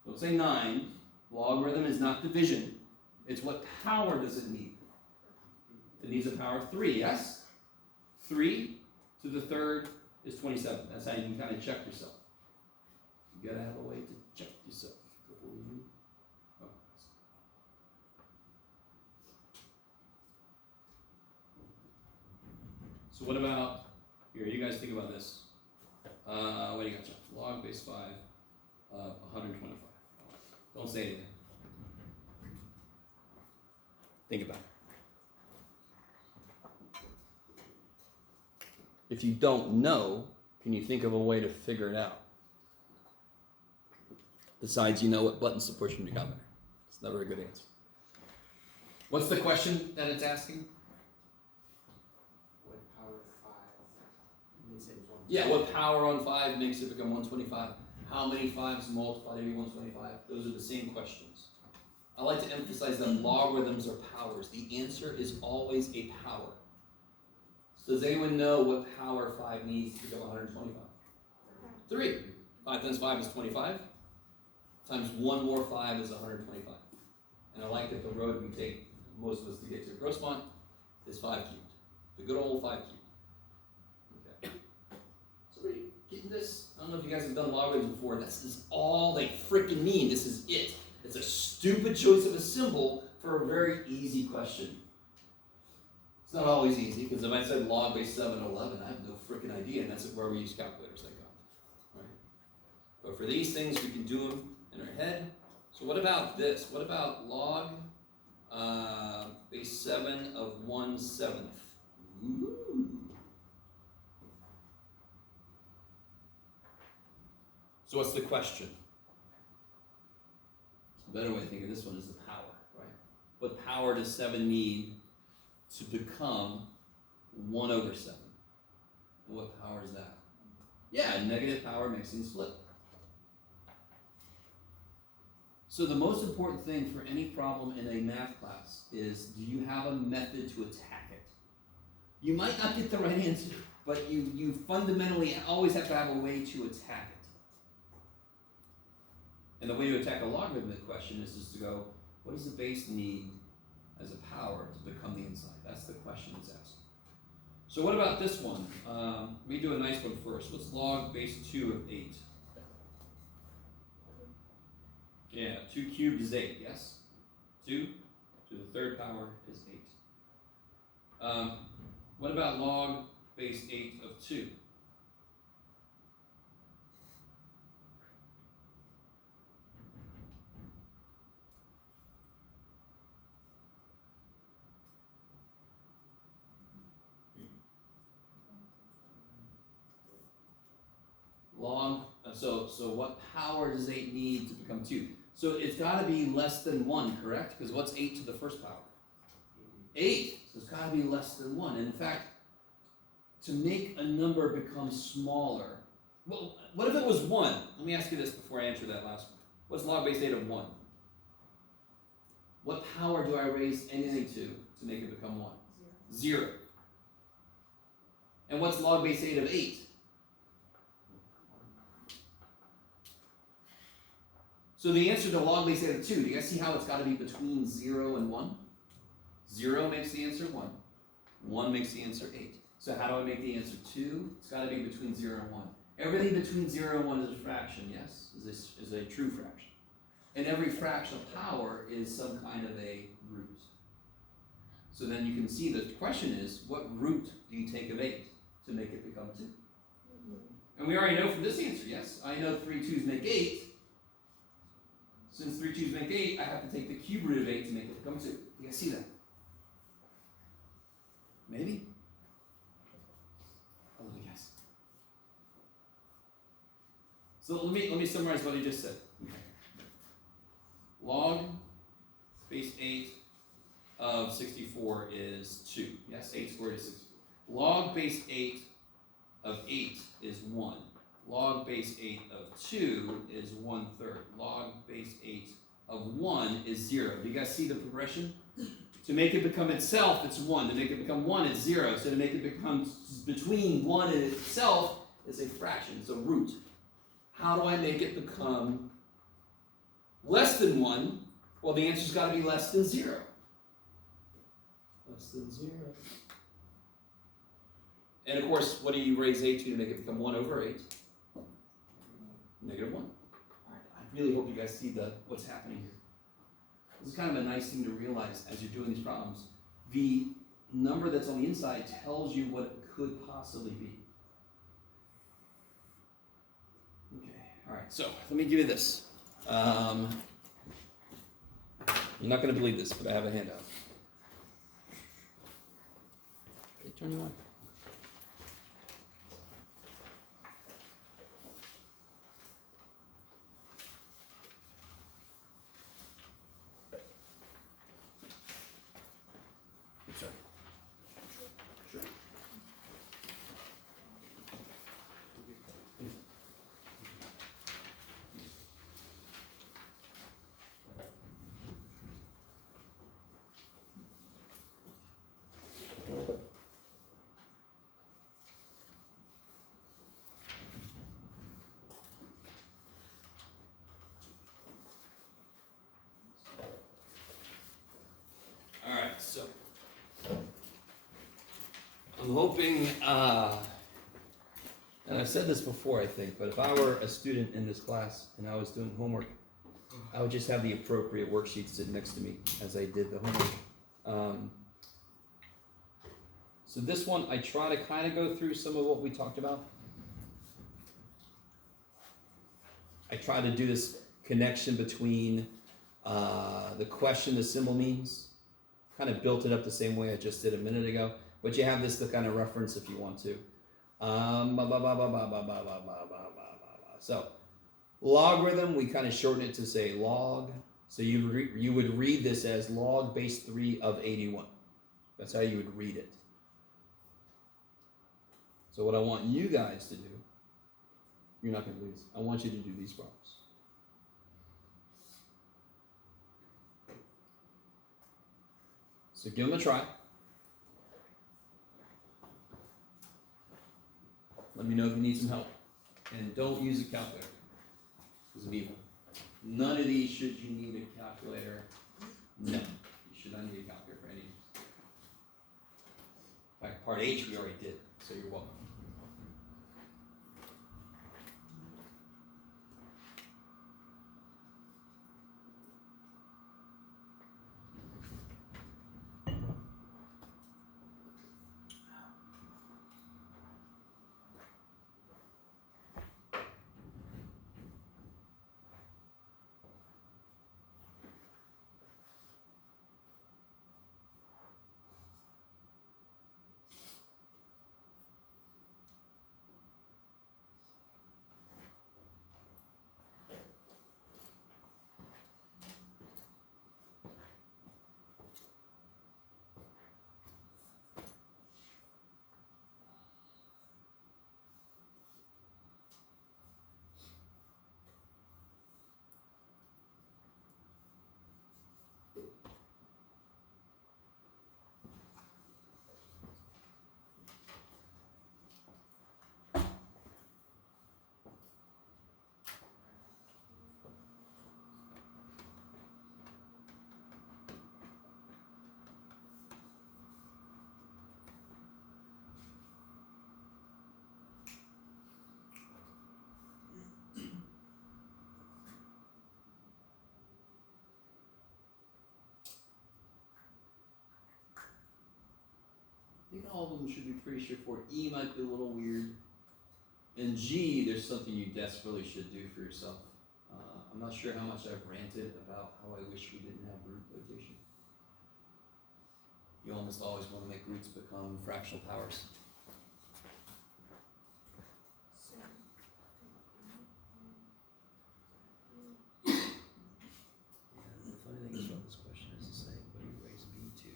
Don't say 9. Logarithm is not division. It's what power does it need? It needs a power of 3, yes? 3 to the third is 27. That's how you can kind of check yourself. You gotta have a way to check yourself before you. Oh. So what about here? You guys think about this. What do you got? Log base 5 of 125. Don't say anything. Think about it. If you don't know, can you think of a way to figure it out? Besides, you know what buttons to push when you come there. It's never a good answer. What's the question that it's asking? What power of 5? Yeah, what power on 5 makes it become 125? How many 5s multiply to be 125? Those are the same questions. I like to emphasize that logarithms are powers. The answer is always a power. So does anyone know what power 5 needs to become 125? 3. 5 times 5 is 25. Times 1 more 5 is 125. And I like that the road we take, most of us to get to Grossmont, is 5 cubed. The good old 5 cubed. Okay. So are you getting this? I don't know if you guys have done logarithms before. This is all they freaking mean. This is it. It's a stupid choice of a symbol for a very easy question. It's not always easy, because if I said log base 7 of 11, I have no freaking idea, and that's where we use calculators, thank God. Right? But for these things, we can do them in our head. So what about this? What about log base 7 of 1/7? Ooh. So what's the question? A better way to think of this one is the power, right? What power does 7 need to become 1/7? What power is that? Yeah, negative power makes things flip. So the most important thing for any problem in a math class is, do you have a method to attack it? You might not get the right answer, but you fundamentally always have to have a way to attack it. And the way to attack a logarithmic question is just to go, what does the base need as a power to become the inside? That's the question it's asking. So what about this one? Let me do a nice one first. What's log base 2 of 8? Yeah, 2 cubed is 8, yes? 2 to the third power is 8. What about log base 8 of 2? So what power does 8 need to become 2? So it's got to be less than 1, correct? Because what's 8 to the first power? 8. So it's got to be less than 1. And in fact, to make a number become smaller, well, what if it was 1? Let me ask you this before I answer that last one. What's log base 8 of 1? What power do I raise anything to make it become 1? 0. And what's log base 8 of 8? So the answer to log base 8 of 2, do you guys see how it's got to be between 0 and 1? 0 makes the answer 1. 1 makes the answer 8. So how do I make the answer 2? It's got to be between 0 and 1. Everything between 0 and 1 is a fraction, yes? Is a true fraction. And every fractional power is some kind of a root. So then you can see the question is, what root do you take of 8 to make it become 2? And we already know from this answer, yes? I know 3 2's make 8. Since 3 2's make 8, I have to take the cube root of 8 to make it become 2. You guys see that? Maybe? Oh, let me guess. So let me summarize what I just said. Okay. Log base 8 of 64 is 2. Yes, 8 squared is 64. Log base 8 of 8 is 1. Log base 8 of 2 is 1/3. Log base 8 of 1 is 0. Do you guys see the progression? To make it become itself, it's 1. To make it become 1, it's 0. So to make it become between 1 and itself, it's a fraction. It's a root. How do I make it become less than 1? Well, the answer's got to be less than 0. Less than 0. And of course, what do you raise 8 to make it become 1 over 8? Negative 1. All right, I really hope you guys see what's happening here. This is kind of a nice thing to realize as you're doing these problems. The number that's on the inside tells you what it could possibly be. Okay, all right, so let me give you this. You're not going to believe this, but I have a handout. Okay, turn you on. Sorry. Sure. All right, so I'm hoping, and I've said this before, I think, but if I were a student in this class and I was doing homework, I would just have the appropriate worksheets sit next to me as I did the homework. So this one, I try to kind of go through some of what we talked about. I try to do this connection between the question the symbol means. Kind of built it up the same way I just did a minute ago. But you have this to kind of reference if you want to. So, logarithm, we kind of shorten it to say log. So you would read this as log base 3 of 81. That's how you would read it. So what I want you guys to do, you're not going to do this. I want you to do these problems. So give them a try. Let me know if you need some help. And don't use a calculator because of evil. None of these should you need a calculator. No, you should not need a calculator for any of these. In fact, part H we already did, so you're welcome. think all of them should be pretty straightforward. E might be a little weird. And G, there's something you desperately should do for yourself. I'm not sure how much I've ranted about how I wish we didn't have root notation. You almost always want to make roots become fractional powers. And the funny thing about this question is to say, what do you raise B to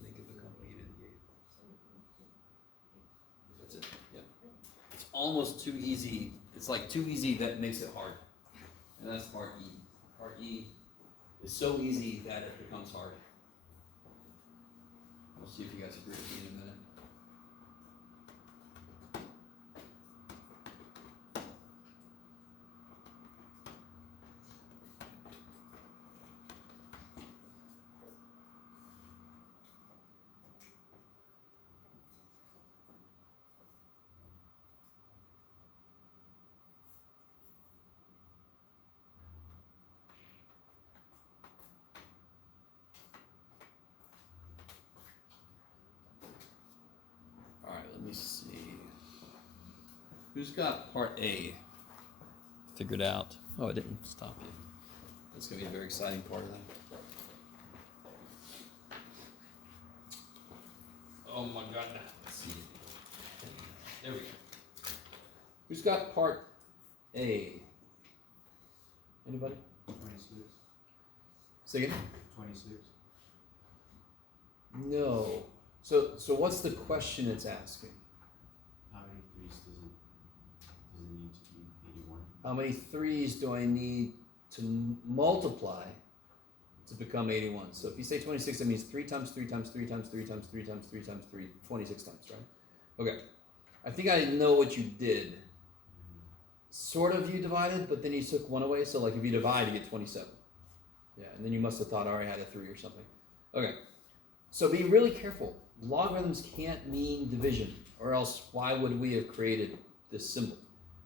make it become A to the 8th? That's it, yeah. It's almost too easy. It's like too easy that makes it hard. And that's part E. Part E is so easy that it becomes hard. We'll see if you guys agree with me in a minute. Let me see. Who's got part A figured out? Oh, I didn't stop you. That's going to be a very exciting part of that. Oh my God. Let's see. There we go. Who's got part A? Anybody? 26. Say again? 26. No. So what's the question it's asking? How many threes does it need to be 81? How many threes do I need to multiply to become 81? So if you say 26, that means 3 times 3 times 3 times 3 times 3 times 3 times 3, 26 times, right? Okay. I think I know what you did. Sort of you divided, but then you took 1 away. So like if you divide, you get 27. Yeah, and then you must have thought I already had a 3 or something. Okay. So be really careful. Logarithms can't mean division, or else why would we have created this symbol?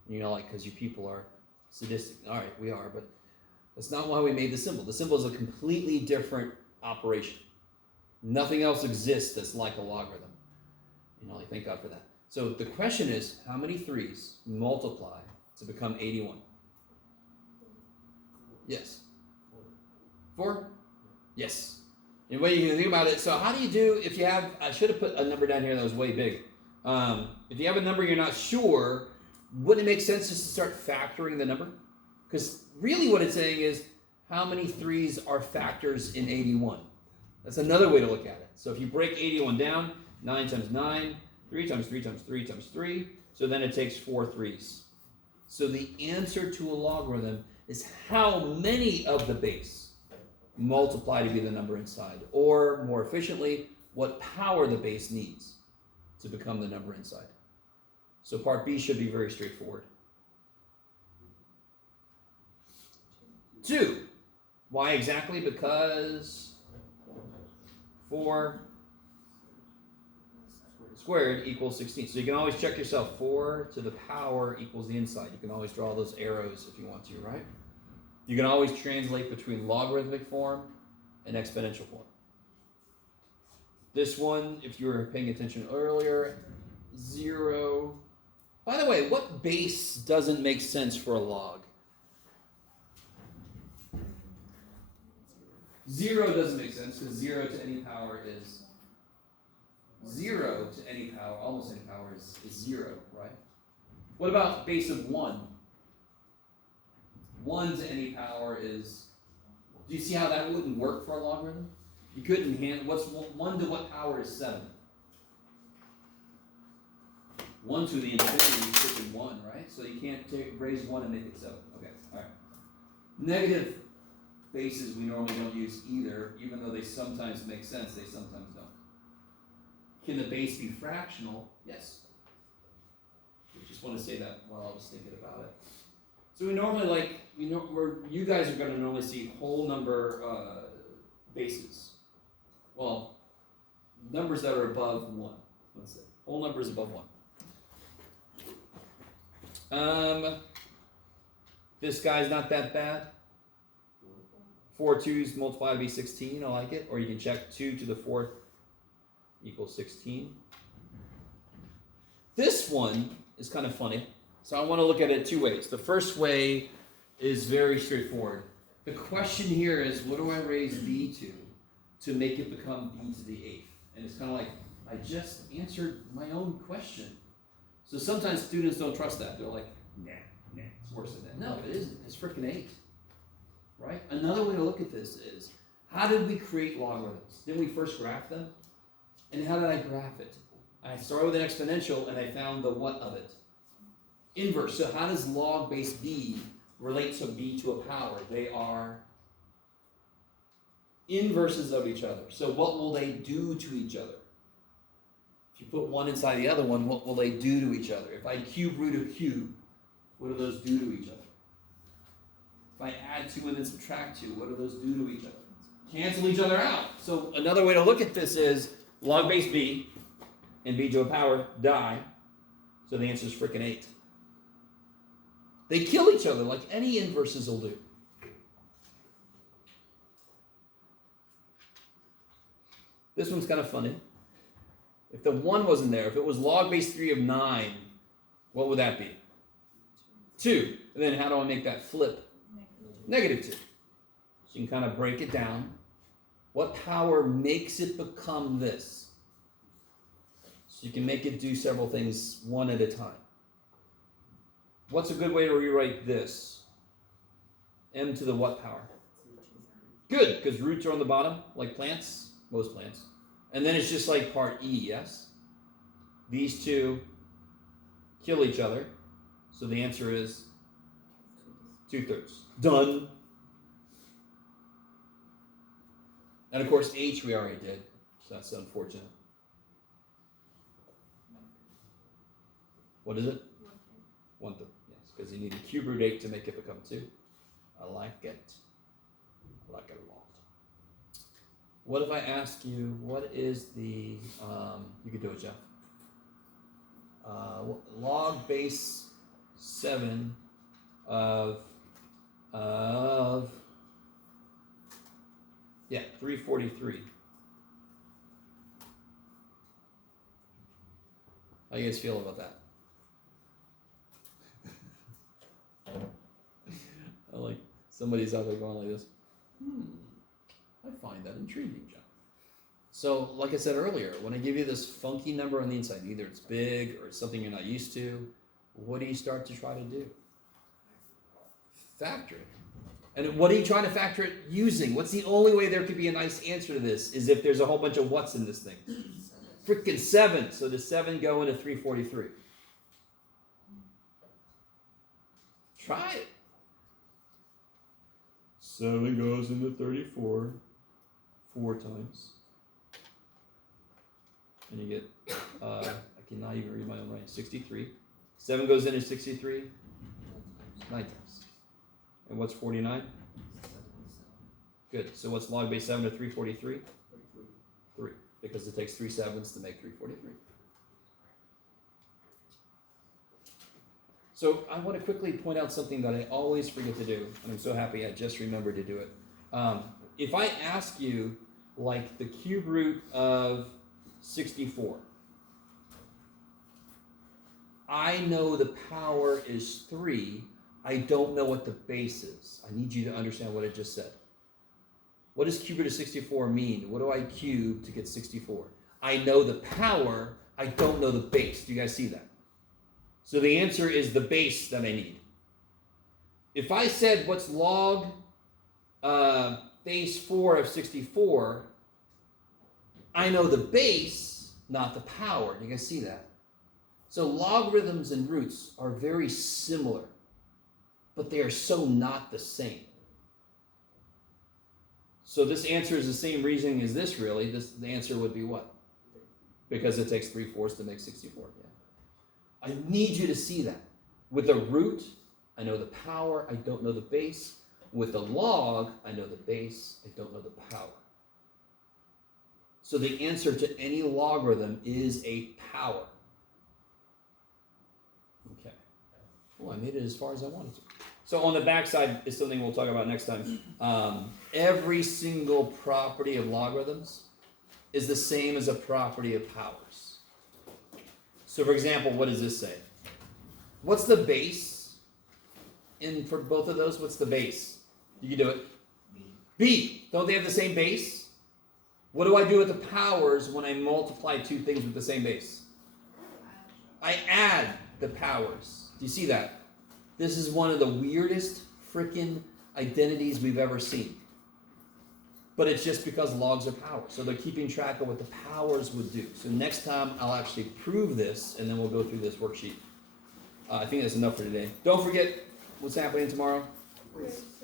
You know, like, because you people are sadistic. All right, we are, but that's not why we made the symbol. The symbol is a completely different operation. Nothing else exists that's like a logarithm. You know, like, thank God for that. So the question is, how many 3s multiply to become 81? Yes. 4? Yes. And the way you can think about it, so how do you do if you have, I should have put a number down here that was way big. If you have a number you're not sure, wouldn't it make sense just to start factoring the number? Because really what it's saying is, how many 3s are factors in 81? That's another way to look at it. So if you break 81 down, 9 times 9, 3 times 3 times 3 times 3, so then it takes 4 3s. So the answer to a logarithm is how many of the base multiply to be the number inside, or more efficiently, what power the base needs to become the number inside. So part B should be very straightforward. 2. Why exactly? Because 4 squared equals 16. So you can always check yourself. 4 to the power equals the inside. You can always draw those arrows if you want to, right? You can always translate between logarithmic form and exponential form. This one, if you were paying attention earlier, 0. By the way, what base doesn't make sense for a log? 0 doesn't make sense because 0 to any power is 0 to any power, almost any power is 0, right? What about base of 1? 1 to any power is, do you see how that wouldn't work for a logarithm? You couldn't handle, what's 1 to what power is 7? 1 to the infinity is freaking 1, right? So you can't raise 1 and make it 7. Okay, all right. Negative bases we normally don't use either, even though they sometimes make sense, they sometimes don't. Can the base be fractional? Yes. I just want to say that while I was thinking about it. So we normally you guys are going to normally see whole number bases. Well, numbers that are above 1. Let's say whole numbers above 1. This guy's not that bad. 4 2's multiply to be 16. I like it. Or you can check 2 to the 4th equals 16. This one is kind of funny. So I want to look at it two ways. The first way is very straightforward. The question here is, what do I raise b to make it become b to the 8th? And it's kind of like, I just answered my own question. So sometimes students don't trust that. They're like, nah, it's worse than that. No, it isn't. It's freaking 8. Right? Another way to look at this is, how did we create logarithms? Didn't we first graph them? And how did I graph it? I started with an exponential and I found the what of it? Inverse. So how does log base b relate to b to a power? They are inverses of each other. So what will they do to each other? If you put one inside the other one, what will they do to each other? If I cube root of cube, what do those do to each other? If I add 2 and then subtract 2, what do those do to each other? Cancel each other out. So another way to look at this is log base b and b to a power die. So the answer is freaking 8. They kill each other like any inverses will do. This one's kind of funny. If the 1 wasn't there, if it was log base 3 of 9, what would that be? 2. And then how do I make that flip? Negative 2. So you can kind of break it down. What power makes it become this? So you can make it do several things one at a time. What's a good way to rewrite this? M to the what power? Good, because roots are on the bottom, like plants, most plants. And then it's just like part E, yes? These two kill each other. So the answer is 2/3. Done. And of course, H we already did, so that's unfortunate. What is it? 1/3. Yes, because you need a cube root 8 to make it become 2. I like it. I like it a lot. What if I ask you, what is the, you could do it, Jeff. Log base 7 of 343. How you guys feel about that? I like somebody's out there going like this. I find that intriguing, John. So, like I said earlier, when I give you this funky number on the inside, either it's big or it's something you're not used to, what do you start to try to do? Factor it. And what are you trying to factor it using? What's the only way there could be a nice answer to this is if there's a whole bunch of what's in this thing. Freaking 7. So does 7 go into 343? Try it. 7 goes into 34 4 times. And you get, I cannot even read my own writing, 63. 7 goes into 63 9 times. And what's 49? Good. So what's log base 7 to 343? 3. Because it takes 3 sevens to make 343. So I want to quickly point out something that I always forget to do, and I'm so happy I just remembered to do it. If I ask you, like, the cube root of 64, I know the power is 3. I don't know what the base is. I need you to understand what I just said. What does cube root of 64 mean? What do I cube to get 64? I know the power. I don't know the base. Do you guys see that? So the answer is the base that I need. If I said, what's log base 4 of 64, I know the base, not the power. Do you guys see that? So logarithms and roots are very similar, but they are so not the same. So this answer is the same reasoning as this, really. The answer would be what? Because it takes 3/4 to make 64. Yeah. I need you to see that. With a root, I know the power, I don't know the base. With a log, I know the base, I don't know the power. So the answer to any logarithm is a power. Okay. Well, I made it as far as I wanted to. So on the back side is something we'll talk about next time. Every single property of logarithms is the same as a property of powers. So for example, what does this say? What's the base for both of those? What's the base? You can do it. B. Don't they have the same base? What do I do with the powers when I multiply two things with the same base? I add the powers. Do you see that? This is one of the weirdest freaking identities we've ever seen. But it's just because logs are powers. So they're keeping track of what the powers would do. So next time I'll actually prove this, and then we'll go through this worksheet. I think that's enough for today. Don't forget what's happening tomorrow.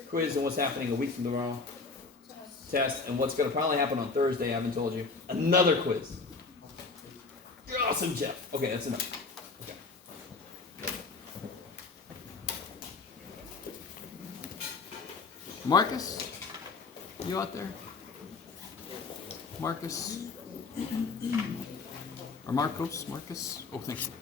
Quiz, and what's happening a week from tomorrow. Test, and what's going to probably happen on Thursday, I haven't told you. Another quiz. You're awesome, Jeff. Okay, that's enough. Okay. Marcus? You out there? Marcus? Or Marcos? Marcus? Oh, thank you.